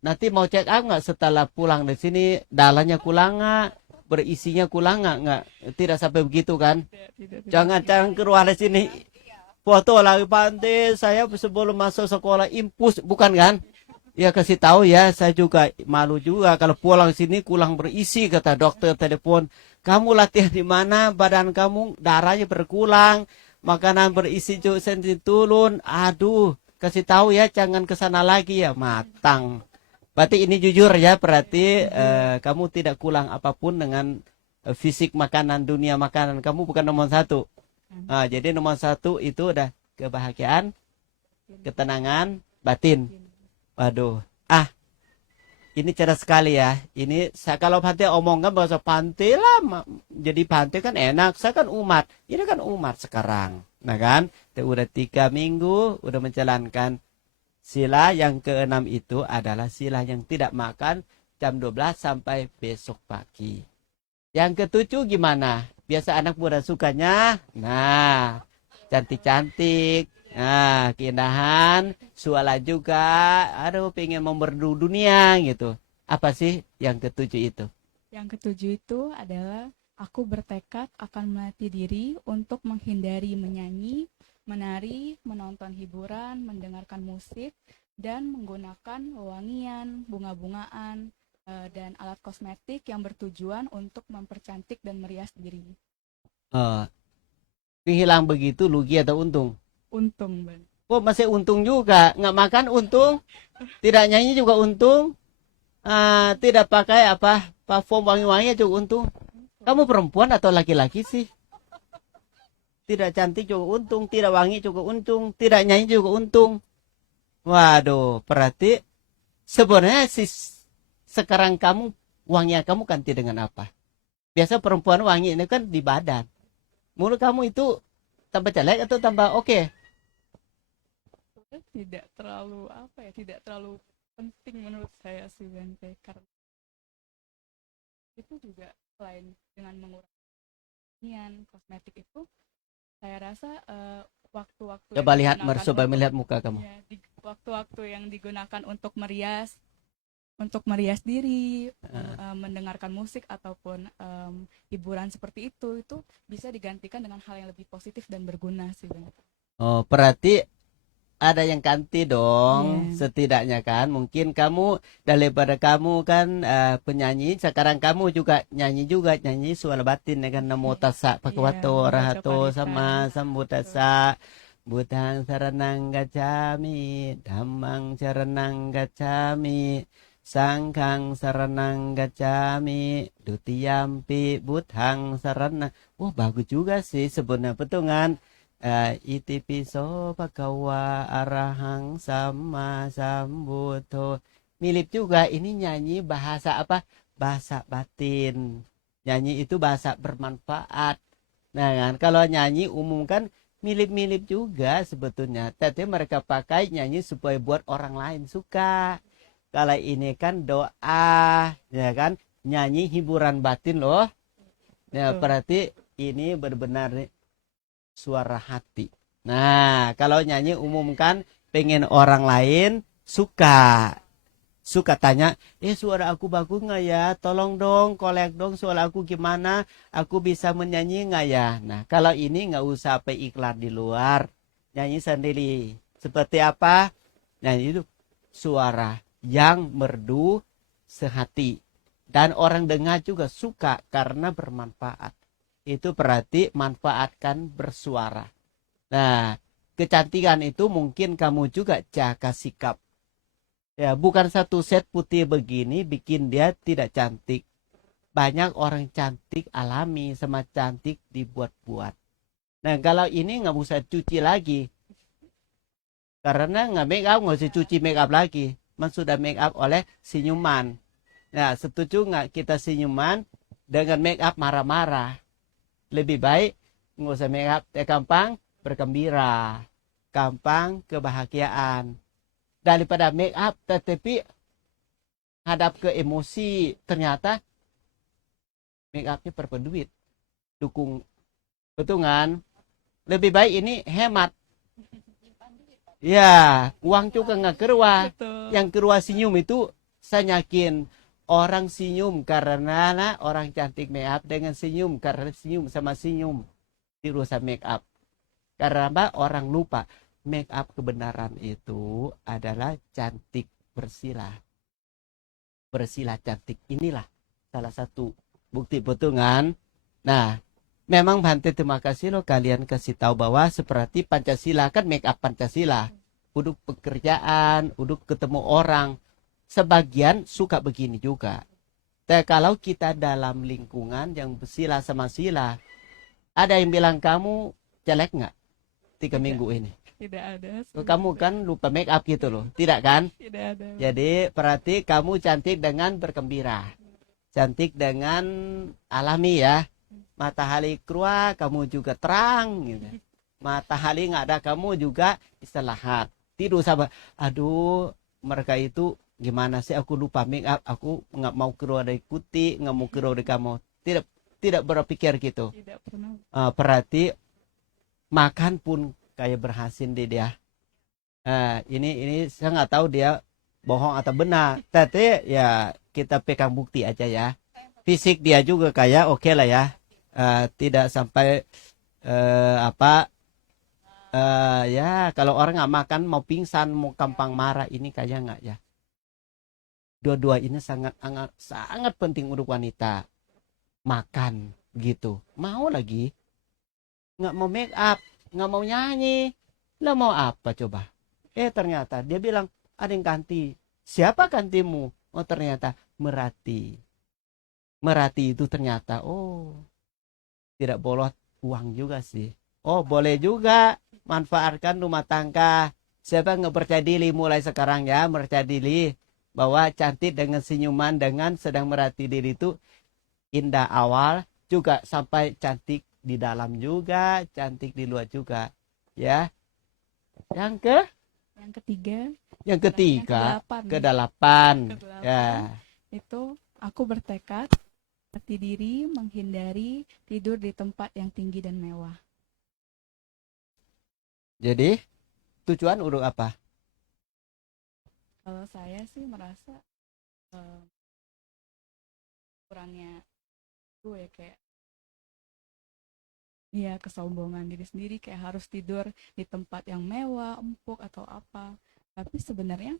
nanti mau check up nggak setelah pulang dari sini, dalamnya kurang nggak, berisinya kurang nggak? Tidak sampai begitu kan? Tidak. Jangan keluar dari sini. Foto lagi Bante, saya sebelum masuk sekolah impus, bukan kan? Ya kasih tahu ya, saya juga malu juga kalau pulang sini kurang berisi, kata dokter telepon. Kamu latihan di mana? Badan kamu darahnya berkurang, makanan berisi juga senti turun. Aduh, kasih tahu ya, jangan ke sana lagi ya, matang. Berarti ini jujur ya, berarti kamu tidak kurang apapun dengan fisik makanan, dunia makanan. Kamu bukan nomor 1. Jadi nomor 1 itu udah kebahagiaan, ketenangan, batin. Waduh, ini cerdas sekali ya. Ini saya kalau Bante omongkan bahasa Bante lah, jadi Bante kan enak. Saya kan umat, ini kan umat sekarang, nah kan? Udah 3 minggu, udah menjalankan sila yang ke-6 itu adalah sila yang tidak makan jam 12 sampai besok pagi. Yang ke-7 gimana? Biasa anak muda sukanya, nah, cantik-cantik, nah, keindahan, suara juga, aduh, pengen memerdu dunia gitu. Apa sih yang ke-7 itu? Yang ke-7 itu adalah aku bertekad akan melatih diri untuk menghindari menyanyi, menari, menonton hiburan, mendengarkan musik, dan menggunakan wewangian, bunga-bungaan, dan alat kosmetik yang bertujuan untuk mempercantik dan merias diri. Hilang begitu rugi atau untung? Untung, Bang. Kok masih untung juga? Nggak makan untung, tidak nyanyi juga untung, tidak pakai parfum wangi-wangi juga untung. Kamu perempuan atau laki-laki sih? Tidak cantik juga untung, tidak wangi juga untung, tidak nyanyi juga untung. Waduh, berarti sebenarnya sekarang kamu wanginya kamu ganti dengan apa? Biasa perempuan wangi ini kan di badan. Mulut kamu itu tambah jelek atau tambah oke? Tidak terlalu tidak terlalu penting menurut saya sih Bante, karena itu juga selain dengan mengurangi kosmetik itu, saya rasa waktu-waktu Coba lihat, melihat muka kamu. Ya, waktu-waktu yang digunakan untuk merias diri, mendengarkan musik ataupun hiburan seperti itu bisa digantikan dengan hal yang lebih positif dan berguna sih Bang. Oh, berarti ada yang ganti dong, Iya. setidaknya kan. Mungkin kamu daripada kamu kan penyanyi, sekarang kamu juga nyanyi suara batin dengan namo tassa bhagavato membaca arahato parita. sama sambuddhassa. Buddhang saranang gacchami, dhammang saranang gacchami, sangghang saranang gacchami, dutiyampi buddhang saranang. Wah, bagus juga sih sebenarnya, betul kan? Iti piso bhagava arahang sama sambuddho. Mirip juga ini nyanyi bahasa apa? Bahasa batin. Nyanyi itu bahasa bermanfaat. Nah kan, kalau nyanyi umum kan mirip-mirip juga sebetulnya. Tapi mereka pakai nyanyi supaya buat orang lain suka. Kalau ini kan doa, ya kan? Nyanyi hiburan batin loh. Ya, Betul. berarti ini benar-benar suara hati. Nah, kalau nyanyi umum kan pengen orang lain suka. Suka tanya, suara aku bagus nggak ya? Tolong dong, kolek dong suara aku gimana? Aku bisa menyanyi nggak ya? Nah, kalau ini nggak usah apa iklan di luar. Nyanyi sendiri. Seperti apa? Nyanyi itu suara yang merdu sehati. Dan orang dengar juga suka karena bermanfaat. Itu berarti manfaatkan bersuara. Nah, kecantikan itu mungkin kamu juga jaga sikap. Ya, bukan satu set putih begini bikin dia tidak cantik. Banyak orang cantik alami sama cantik dibuat-buat. Nah, kalau ini nggak usah cuci lagi. Karena nggak make up, nggak usah cuci make up lagi. Man sudah make up oleh senyuman. Nah, setuju nggak kita senyuman dengan make up marah-marah? Lebih baik nggak usah make up, gampang bergembira, gampang kebahagiaan. Daripada make up tetapi hadap ke emosi, ternyata make upnya berduit, dukung, betul kan? Lebih baik ini hemat. Ya, uang juga nggak keluar. Betul. Yang keluar senyum itu saya yakin orang senyum karena orang cantik make up dengan senyum karena senyum sama senyum dirusak make up. Karena apa? Orang lupa make up kebenaran itu adalah cantik bersila. Bersila cantik. Inilah salah satu bukti betul kan? Nah, memang Bante terima kasih loh kalian kasih tahu bahwa seperti Pancasila kan make up Pancasila. Uduk pekerjaan, uduk ketemu orang. Sebagian suka begini juga. Tapi kalau kita dalam lingkungan yang bersila sama sila, ada yang bilang kamu jelek nggak 3 minggu ini? Tidak ada. Kamu kan lupa make up gitu loh, tidak kan? Tidak ada. Jadi berarti kamu cantik dengan bergembira, cantik dengan alami ya. Matahari keluar, kamu juga terang gitu. Matahari nggak ada, kamu juga istirahat. Tidur sama, aduh mereka itu gimana sih, aku lupa make up, aku nggak mau keluar dari putih, nggak mau keluar dari kamu. Tidak berpikir gitu. Tidak pernah. Berarti makan pun kayak berhasil deh dia. Ini saya nggak tahu dia bohong atau benar. Tapi ya kita pegang bukti aja ya. Fisik dia juga kayak oke lah ya. Tidak sampai ya kalau orang nggak makan mau pingsan mau gampang marah ini kayak nggak ya. Dua-dua ini sangat penting untuk wanita. Makan gitu. Mau lagi nggak mau make up, nggak mau nyanyi, lah mau apa coba? Ternyata dia bilang ada yang ganti. Siapa gantimu? Oh ternyata Merati. Merati itu ternyata tidak boleh uang juga sih. Oh boleh juga manfaatkan rumah tangga. Siapa nggak percaya diri mulai sekarang ya, percaya diri bahwa cantik dengan senyuman dengan sedang merhati diri itu indah awal juga sampai cantik di dalam juga, cantik di luar juga. Ya. Yang ketiga, ke-8. Kedelapan. Ya. Itu aku bertekad hati diri menghindari tidur di tempat yang tinggi dan mewah. Jadi tujuan untuk apa? Kalau saya sih merasa kurangnya gue kayak Iya, kesombongan diri sendiri kayak harus tidur di tempat yang mewah, empuk atau apa. Tapi sebenarnya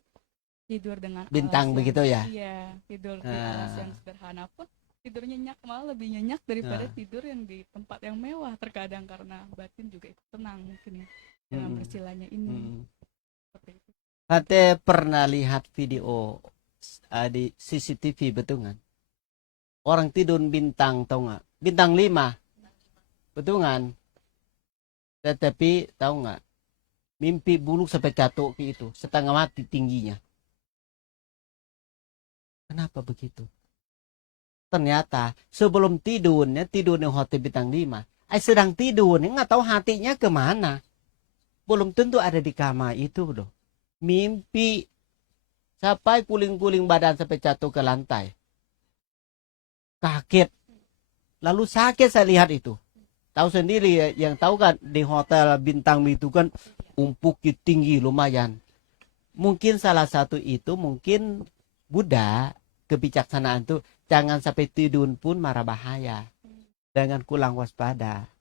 tidur dengan alas Bintang yang begitu ya. iya, tidur di alas yang Nah, sederhana pun tidur nyenyak, malah lebih nyenyak daripada nah, tidur yang di tempat yang mewah terkadang karena batin juga ikut tenang mungkin ya dengan mm-mm, bersilanya ini mm-mm. seperti itu. Hati pernah lihat video di CCTV betul kan? Orang tidur bintang tahu nggak? Bintang 5 betul kan? Tetapi tahu nggak? Mimpi buruk sampai jatuh ke itu, setengah mati tingginya. Kenapa begitu? Ternyata sebelum tidurnya tidur di hotel bintang 5. Sedang tidur, nggak tahu hatinya kemana. Belum tentu ada di kamar itu loh. Mimpi sampai kuling-kuling badan sampai jatuh ke lantai. Kaget. Lalu sakit saya lihat itu. Tahu sendiri ya, yang tahu kan di hotel bintang itu kan umpuk tinggi lumayan. Mungkin salah satu itu mungkin Buddha kebijaksanaan tuh jangan sampai tidur pun marah bahaya. Dengan kurang waspada.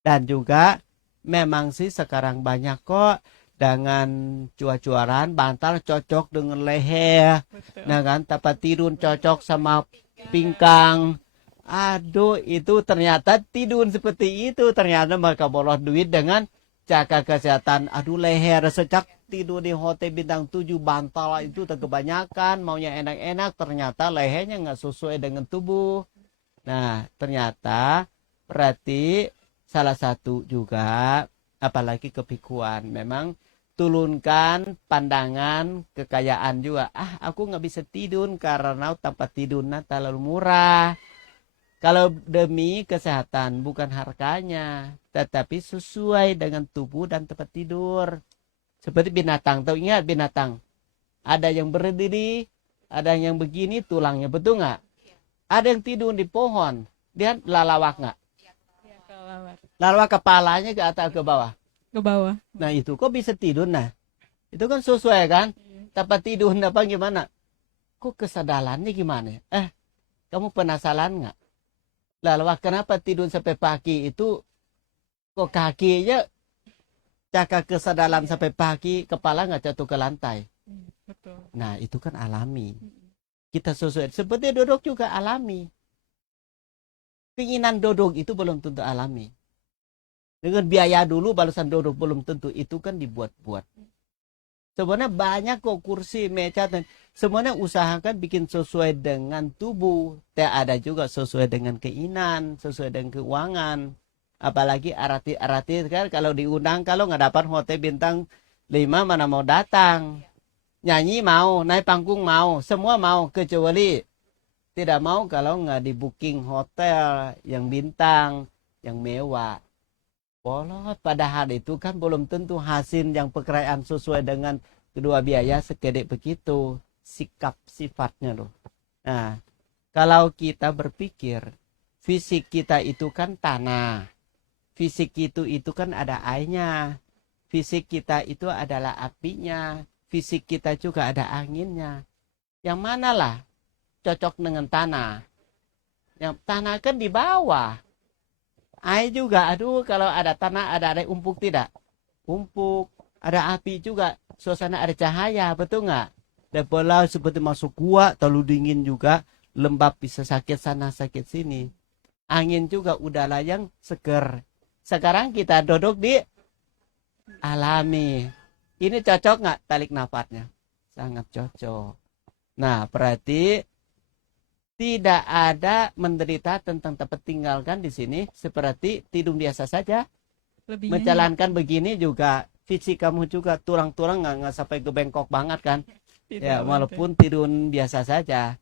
Dan juga memang sih sekarang banyak kok dengan cuacuaran bantal cocok dengan leher. Betul. Nah kan tempat tidur cocok sama pingkang. Aduh itu ternyata tidur seperti itu. Ternyata mereka bolos duit dengan jaga kesehatan. Aduh leher sejak tidur di hotel bintang 7 bantal itu kebanyakan. Maunya enak-enak ternyata lehernya nggak sesuai dengan tubuh. Nah ternyata berarti salah satu juga apalagi kepikuan. Memang turunkan pandangan kekayaan juga. Aku nggak bisa tidur karena tempat tidurnya terlalu murah. Kalau demi kesehatan bukan harganya, tetapi sesuai dengan tubuh dan tempat tidur. Seperti binatang, tahu ingat binatang? Ada yang berdiri, ada yang begini tulangnya, betul nggak? Ada yang tidur di pohon, dia lalawak nggak? Ya, kelawar. Lalawak kepalanya ke atas ke bawah. Ke bawah. Nah itu kok bisa tidur nah? Itu kan sesuai kan? Tempat tidur apa gimana? Kok kesadarannya gimana? Kamu penasaran nggak? Lalu kenapa tidur sampai pagi itu kok kakinya cakap kesadaran sampai pagi kepala nggak jatuh ke lantai? Betul. Nah itu kan alami. Kita sesuai seperti duduk juga alami. Keinginan duduk itu belum tentu alami. Dengan biaya dulu balasan duduk belum tentu itu kan dibuat-buat. Sebenarnya banyak kok kursi, meja, dan semuanya usahakan bikin sesuai dengan tubuh. Tidak ada juga sesuai dengan keinginan, sesuai dengan keuangan. Apalagi artis-artis kan kalau diundang, kalau nggak dapat hotel bintang 5 mana mau datang. Nyanyi mau, naik panggung mau, semua mau. Kecuali tidak mau kalau nggak di booking hotel yang bintang, yang mewah. Bolot padahal itu kan belum tentu hasil yang pekerjaan sesuai dengan kedua biaya sekedek begitu sikap sifatnya loh. Nah kalau kita berpikir fisik kita itu kan tanah, fisik itu kan ada airnya, fisik kita itu adalah apinya, fisik kita juga ada anginnya. Yang manalah cocok dengan tanah? Yang tanah kan di bawah. Air juga, aduh kalau ada tanah ada air umpuk tidak? Umpuk. Ada api juga, suasana ada cahaya, betul nggak? Dan bola seperti masuk gua, terlalu dingin juga, lembab bisa sakit sana sakit sini. Angin juga udara yang seger. Sekarang kita duduk di alami. Ini cocok nggak tarik nafasnya? Sangat cocok. Nah berarti tidak ada menderita tentang tempat tinggalkan di sini seperti tidur biasa saja. Lebih Menjalankan begini juga fisik kamu juga tulang-tulang nggak sampai ke bengkok banget kan? Ya walaupun tidur biasa saja.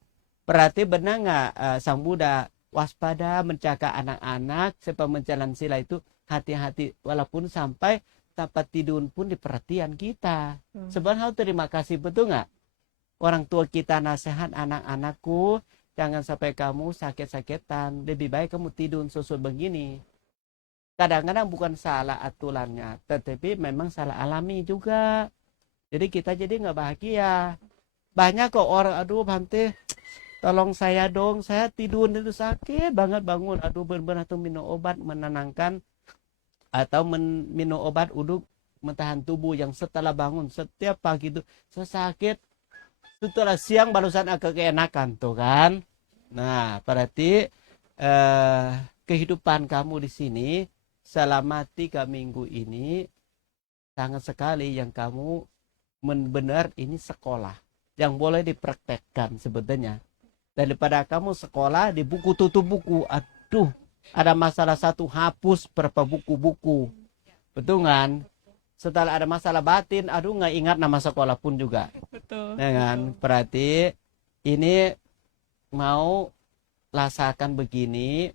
Berarti benar nggak Sang Buddha waspada menjaga anak-anak sebab menjalan sila itu hati-hati walaupun sampai tempat tidur pun di perhatian kita. Sebenarnya terima kasih betul nggak? Orang tua kita nasihat anak-anakku. Jangan sampai kamu sakit-sakitan. Lebih baik kamu tidur sesuai begini. Kadang-kadang bukan salah aturannya. Tetapi memang salah alami juga. Jadi kita jadi nggak bahagia. Banyak kok orang, aduh Bante, tolong saya dong. Saya tidur itu sakit banget bangun. Aduh benar-benar tuh minum obat menenangkan. atau minum obat untuk mentahan tubuh yang setelah bangun setiap pagi itu sesakit, setelah siang barusan agak keenakan tuh kan. Nah, berarti kehidupan kamu di sini selama 3 minggu ini sangat sekali yang kamu benar ini sekolah yang boleh dipraktekkan sebetulnya. Daripada kamu sekolah di buku tutup buku, aduh, ada masalah satu hapus berapa buku-buku, betul kan? Setelah ada masalah batin, aduh nggak ingat nama sekolah pun juga. Betul. Ya kan? Berarti ini mau rasakan begini.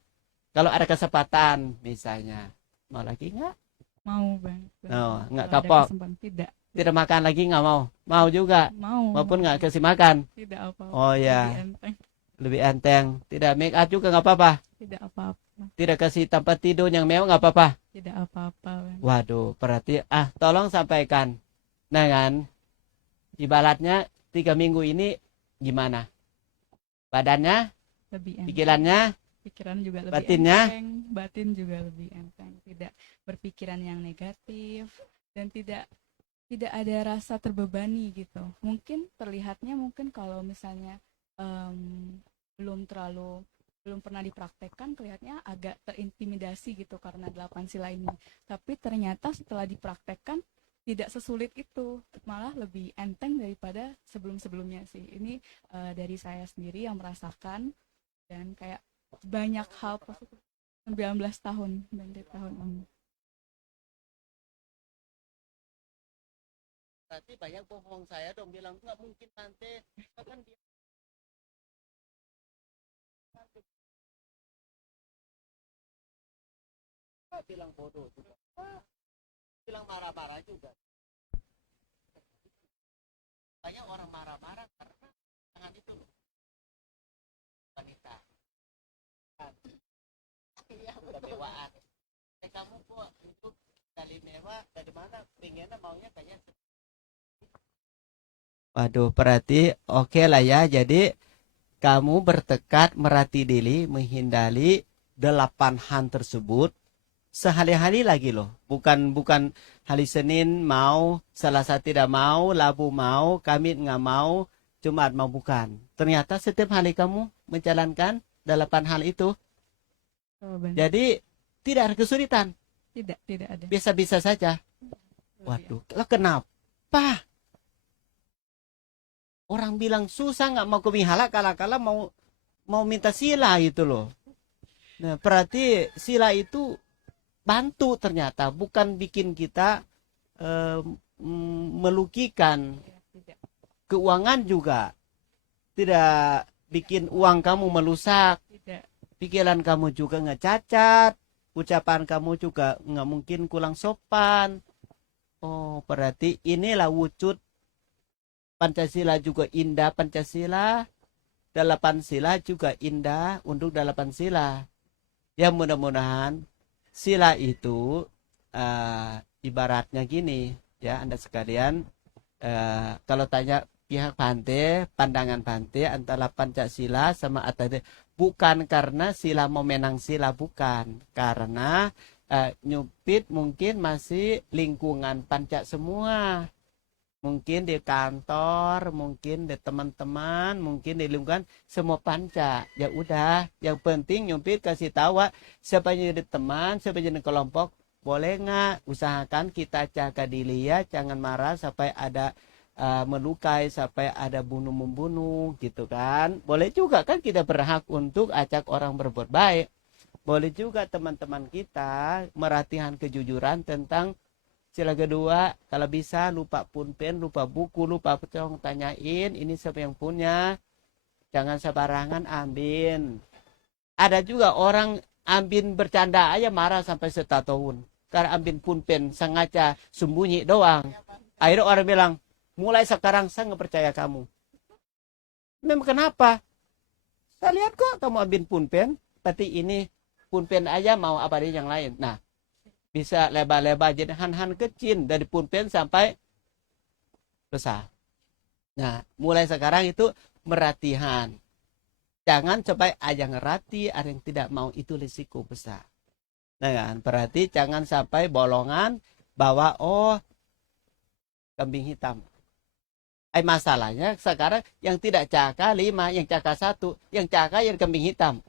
Kalau ada kesempatan misalnya, mau lagi nggak? Mau Bang. No, nggak Kalau ada kapok. kesempatan, tidak. Tidak makan lagi nggak mau? Mau juga. Mau. Maupun nggak kasih makan. Tidak apa-apa. Oh ya, Lebih enteng. lebih enteng. Tidak make up juga nggak apa-apa. Tidak apa-apa. Tidak kasih tempat tidur yang mewah nggak apa-apa. Tidak apa-apa Bang. Waduh, berarti tolong sampaikan. Nah kan, ibaratnya 3 minggu ini gimana? Badannya, Lebih enteng. pikirannya, Pikiran juga lebih batinnya? enteng. Batin juga lebih enteng. Tidak berpikiran yang negatif dan tidak ada rasa terbebani gitu. Mungkin terlihatnya kalau misalnya belum pernah dipraktekkan, kelihatannya agak terintimidasi gitu karena 8 sila ini. Tapi ternyata setelah dipraktekkan tidak sesulit itu, malah lebih enteng daripada sebelum-sebelumnya sih. Ini dari saya sendiri yang merasakan, dan kayak banyak hal positif. 19 tahun dari tahun ini. berarti banyak bohong saya dong bilang nggak mungkin nanti kan dia bilang bodoh juga, bilang marah-marah juga. Banyak orang marah-marah karena tangan itu loh, wanita. Iya, kebewaan. Kamu kok itu dari mewah dari mana? Pengennya maunya kayak. Waduh, berarti oke lah ya. Jadi kamu bertekad melatih diri menghindari 8 hal tersebut sehari-hari lagi loh. Bukan hari Senin mau, Selasa tidak mau, Rabu mau, Kamis nggak mau, Jumat mau, bukan. Ternyata setiap hari kamu menjalankan 8 hal itu. Oh, benar. Jadi tidak ada kesulitan. Tidak ada. Bisa-bisa saja. Waduh, lo kenapa? Orang bilang susah nggak mau ke wihara, kala-kala mau minta sila itu loh. Nah, berarti sila itu bantu ternyata, bukan bikin kita melukikan. Tidak. Keuangan juga tidak bikin uang kamu melusak. Tidak. Pikiran kamu juga nggak cacat, ucapan kamu juga nggak mungkin kurang sopan. Oh, berarti inilah wujud Pancasila juga indah. Pancasila 8 sila juga indah untuk 8 sila. Ya mudah-mudahan sila itu ibaratnya gini ya Anda sekalian, kalau tanya pihak Bante, pandangan Bante antara Pancasila sama Atade, bukan karena sila mau menang sila, bukan. Karena nyupit mungkin masih lingkungan Panca semua. Mungkin di kantor, mungkin di teman-teman, mungkin di lingkungan semua Panca. Ya udah, yang penting nyupit kasih tahu siapa yang jadi teman, siapa yang jadi kelompok, boleh nggak usahakan kita jaga diri ya, jangan marah sampai ada melukai, sampai ada bunuh-membunuh gitu kan. Boleh juga kan kita berhak untuk ajak orang berbuat baik. Boleh juga teman-teman kita merhatikan kejujuran tentang sila kedua, kalau bisa lupa pulpen, lupa buku, lupa pecong, tanyain ini siapa yang punya. Jangan sembarangan ambil. Ada juga orang ambil bercanda aja marah sampai setahun. Karena ambil pulpen sengaja sembunyi doang. Akhirnya orang bilang, mulai sekarang saya nggak percaya kamu. Memang kenapa? Saya lihat kok kamu ambil pulpen, berarti ini pulpen aja mau apa yang lain. Nah, bisa lebar-lebar jadi han-han kecil dari pulpen sampai besar. Nah, mulai sekarang itu merhatian. Jangan sampai ada yang ngerati, ada yang tidak mau, itu risiko besar. Nah kan, berarti jangan sampai bolongan bahwa oh kambing hitam. Masalahnya sekarang yang tidak caka 5, yang caka 1, yang caka yang kambing hitam.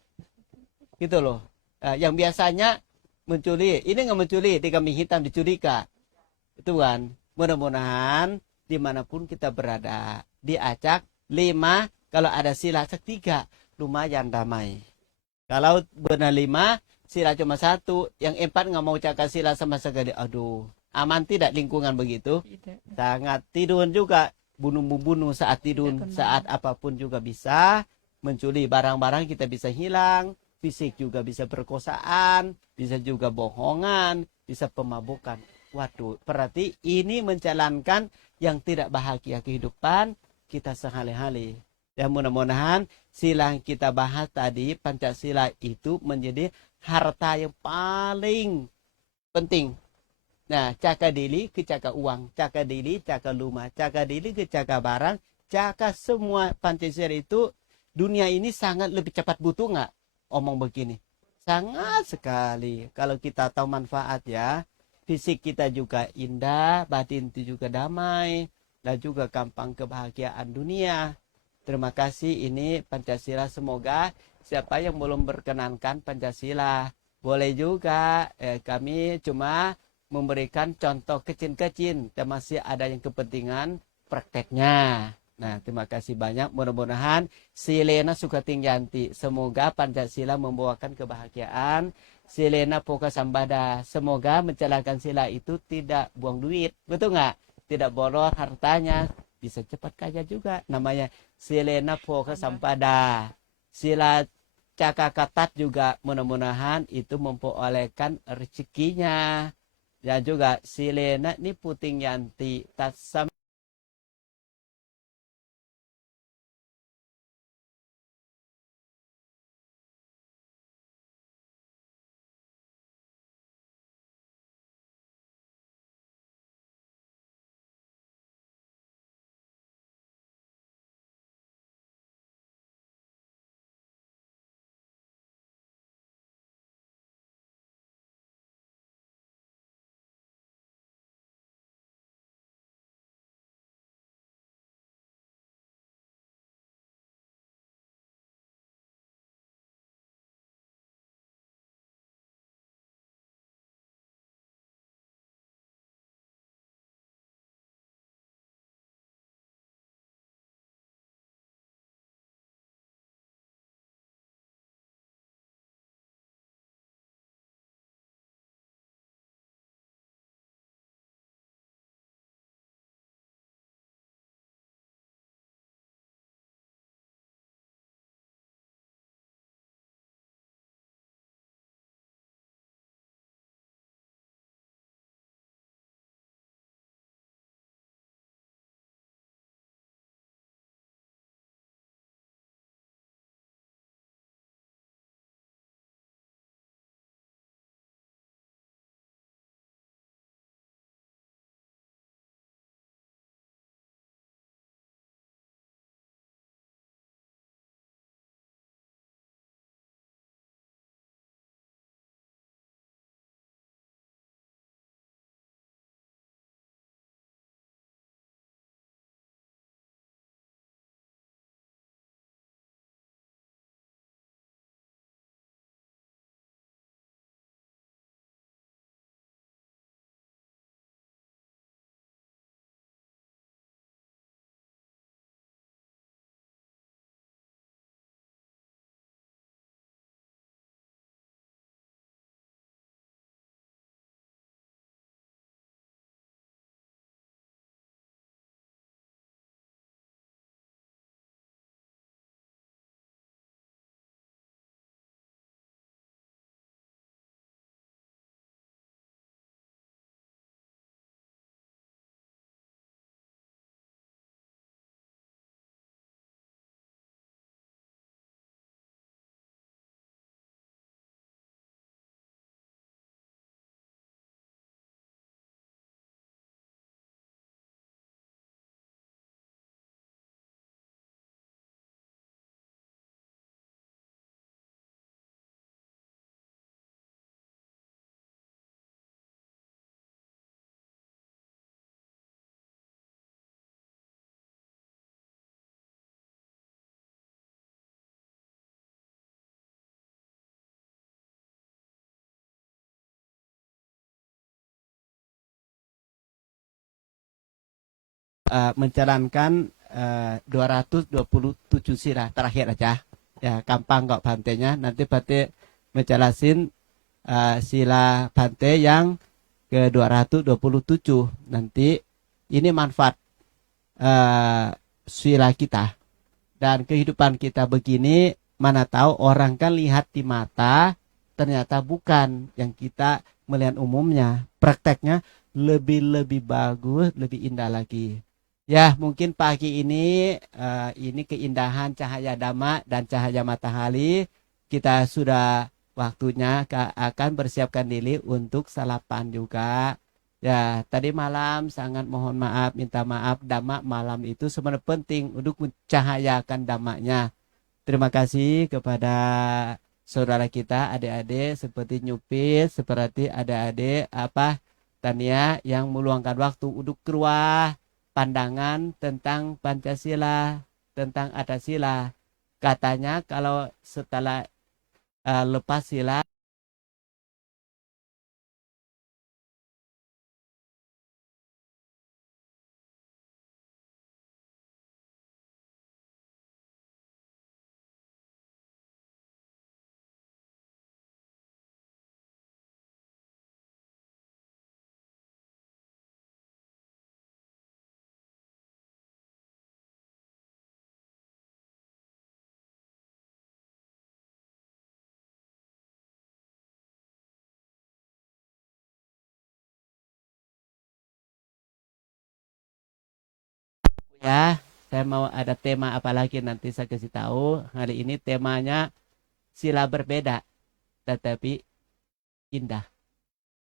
Gitu loh. Yang biasanya mencuri, ini nggak mencuri, di kambing hitam dicuriga. Itu kan. Mudah-mudahan dimanapun kita berada, diacak 5, kalau ada sila acak 3, lumayan damai. Kalau benar 5, sila cuma 1, yang 4 nggak mau cakap sila sama sekali. Aduh, aman tidak lingkungan begitu? Tidak. Sangat. Tidur juga, bunuh-bunuh saat tidur, saat apapun juga bisa. Mencuri barang-barang kita bisa hilang, fisik juga bisa perkosaan, bisa juga bohongan, bisa pemabukan. Waduh, berarti ini menjalankan yang tidak bahagia kehidupan kita sehari-hari. Dan mudah-mudahan sila yang kita bahas tadi, Pancasila itu menjadi harta yang paling penting. Nah, caka dili ke caka uang, caka dili, caka rumah, caka dili ke caka barang, caka semua. Pancasila itu dunia ini sangat lebih cepat butuh nggak? Omong begini. Sangat sekali. Kalau kita tahu manfaat ya, fisik kita juga indah, batin itu juga damai, dan juga gampang kebahagiaan dunia. Terima kasih, ini Pancasila. Semoga siapa yang belum berkenankan Pancasila, boleh juga. Kami cuma memberikan contoh kecil-kecil, dan masih ada yang kepentingan prakteknya. Nah, terima kasih banyak. Mudah-mudahan Silena Sukatingyanti. Semoga Pancasila membawakan kebahagiaan. Silena Poka Sambada. Semoga menjalankan sila itu tidak buang duit. Betul nggak? Tidak boros hartanya. Bisa cepat kaya juga. Namanya Silena Poka Sambada. Sila Caka Katat juga mudah-mudahan itu memperolehkan rezekinya. Dan juga Silena ini Puting Yanti. Tasam menjalankan 227 sila terakhir aja. Ya, gampang kok bantenya. Nanti Bante menjelasin sila Bante yang ke 227. Nanti ini manfaat sila kita. Dan kehidupan kita begini, mana tahu orang kan lihat di mata, ternyata bukan yang kita melihat umumnya. Prakteknya lebih bagus, lebih indah lagi. Ya, mungkin pagi ini keindahan cahaya Dhamma dan cahaya matahari. Kita sudah waktunya akan bersiapkan diri untuk salapan juga. Ya, tadi malam sangat mohon maaf, minta maaf, Dhamma malam itu sebenarnya penting untuk mencahayakan Dhammanya. Terima kasih kepada saudara kita, adik-adik seperti Nyupit, seperti adik-adik Tania yang meluangkan waktu untuk keluar pandangan tentang Pancasila, tentang Adasila. Katanya kalau setelah lepas sila ya, saya mau ada tema apa lagi nanti saya kasih tahu. Hari ini temanya sila berbeda tetapi indah.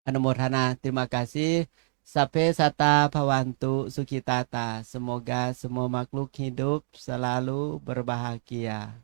Anumorhana, terima kasih. Sape sata bhavantu sukitata. Semoga semua makhluk hidup selalu berbahagia.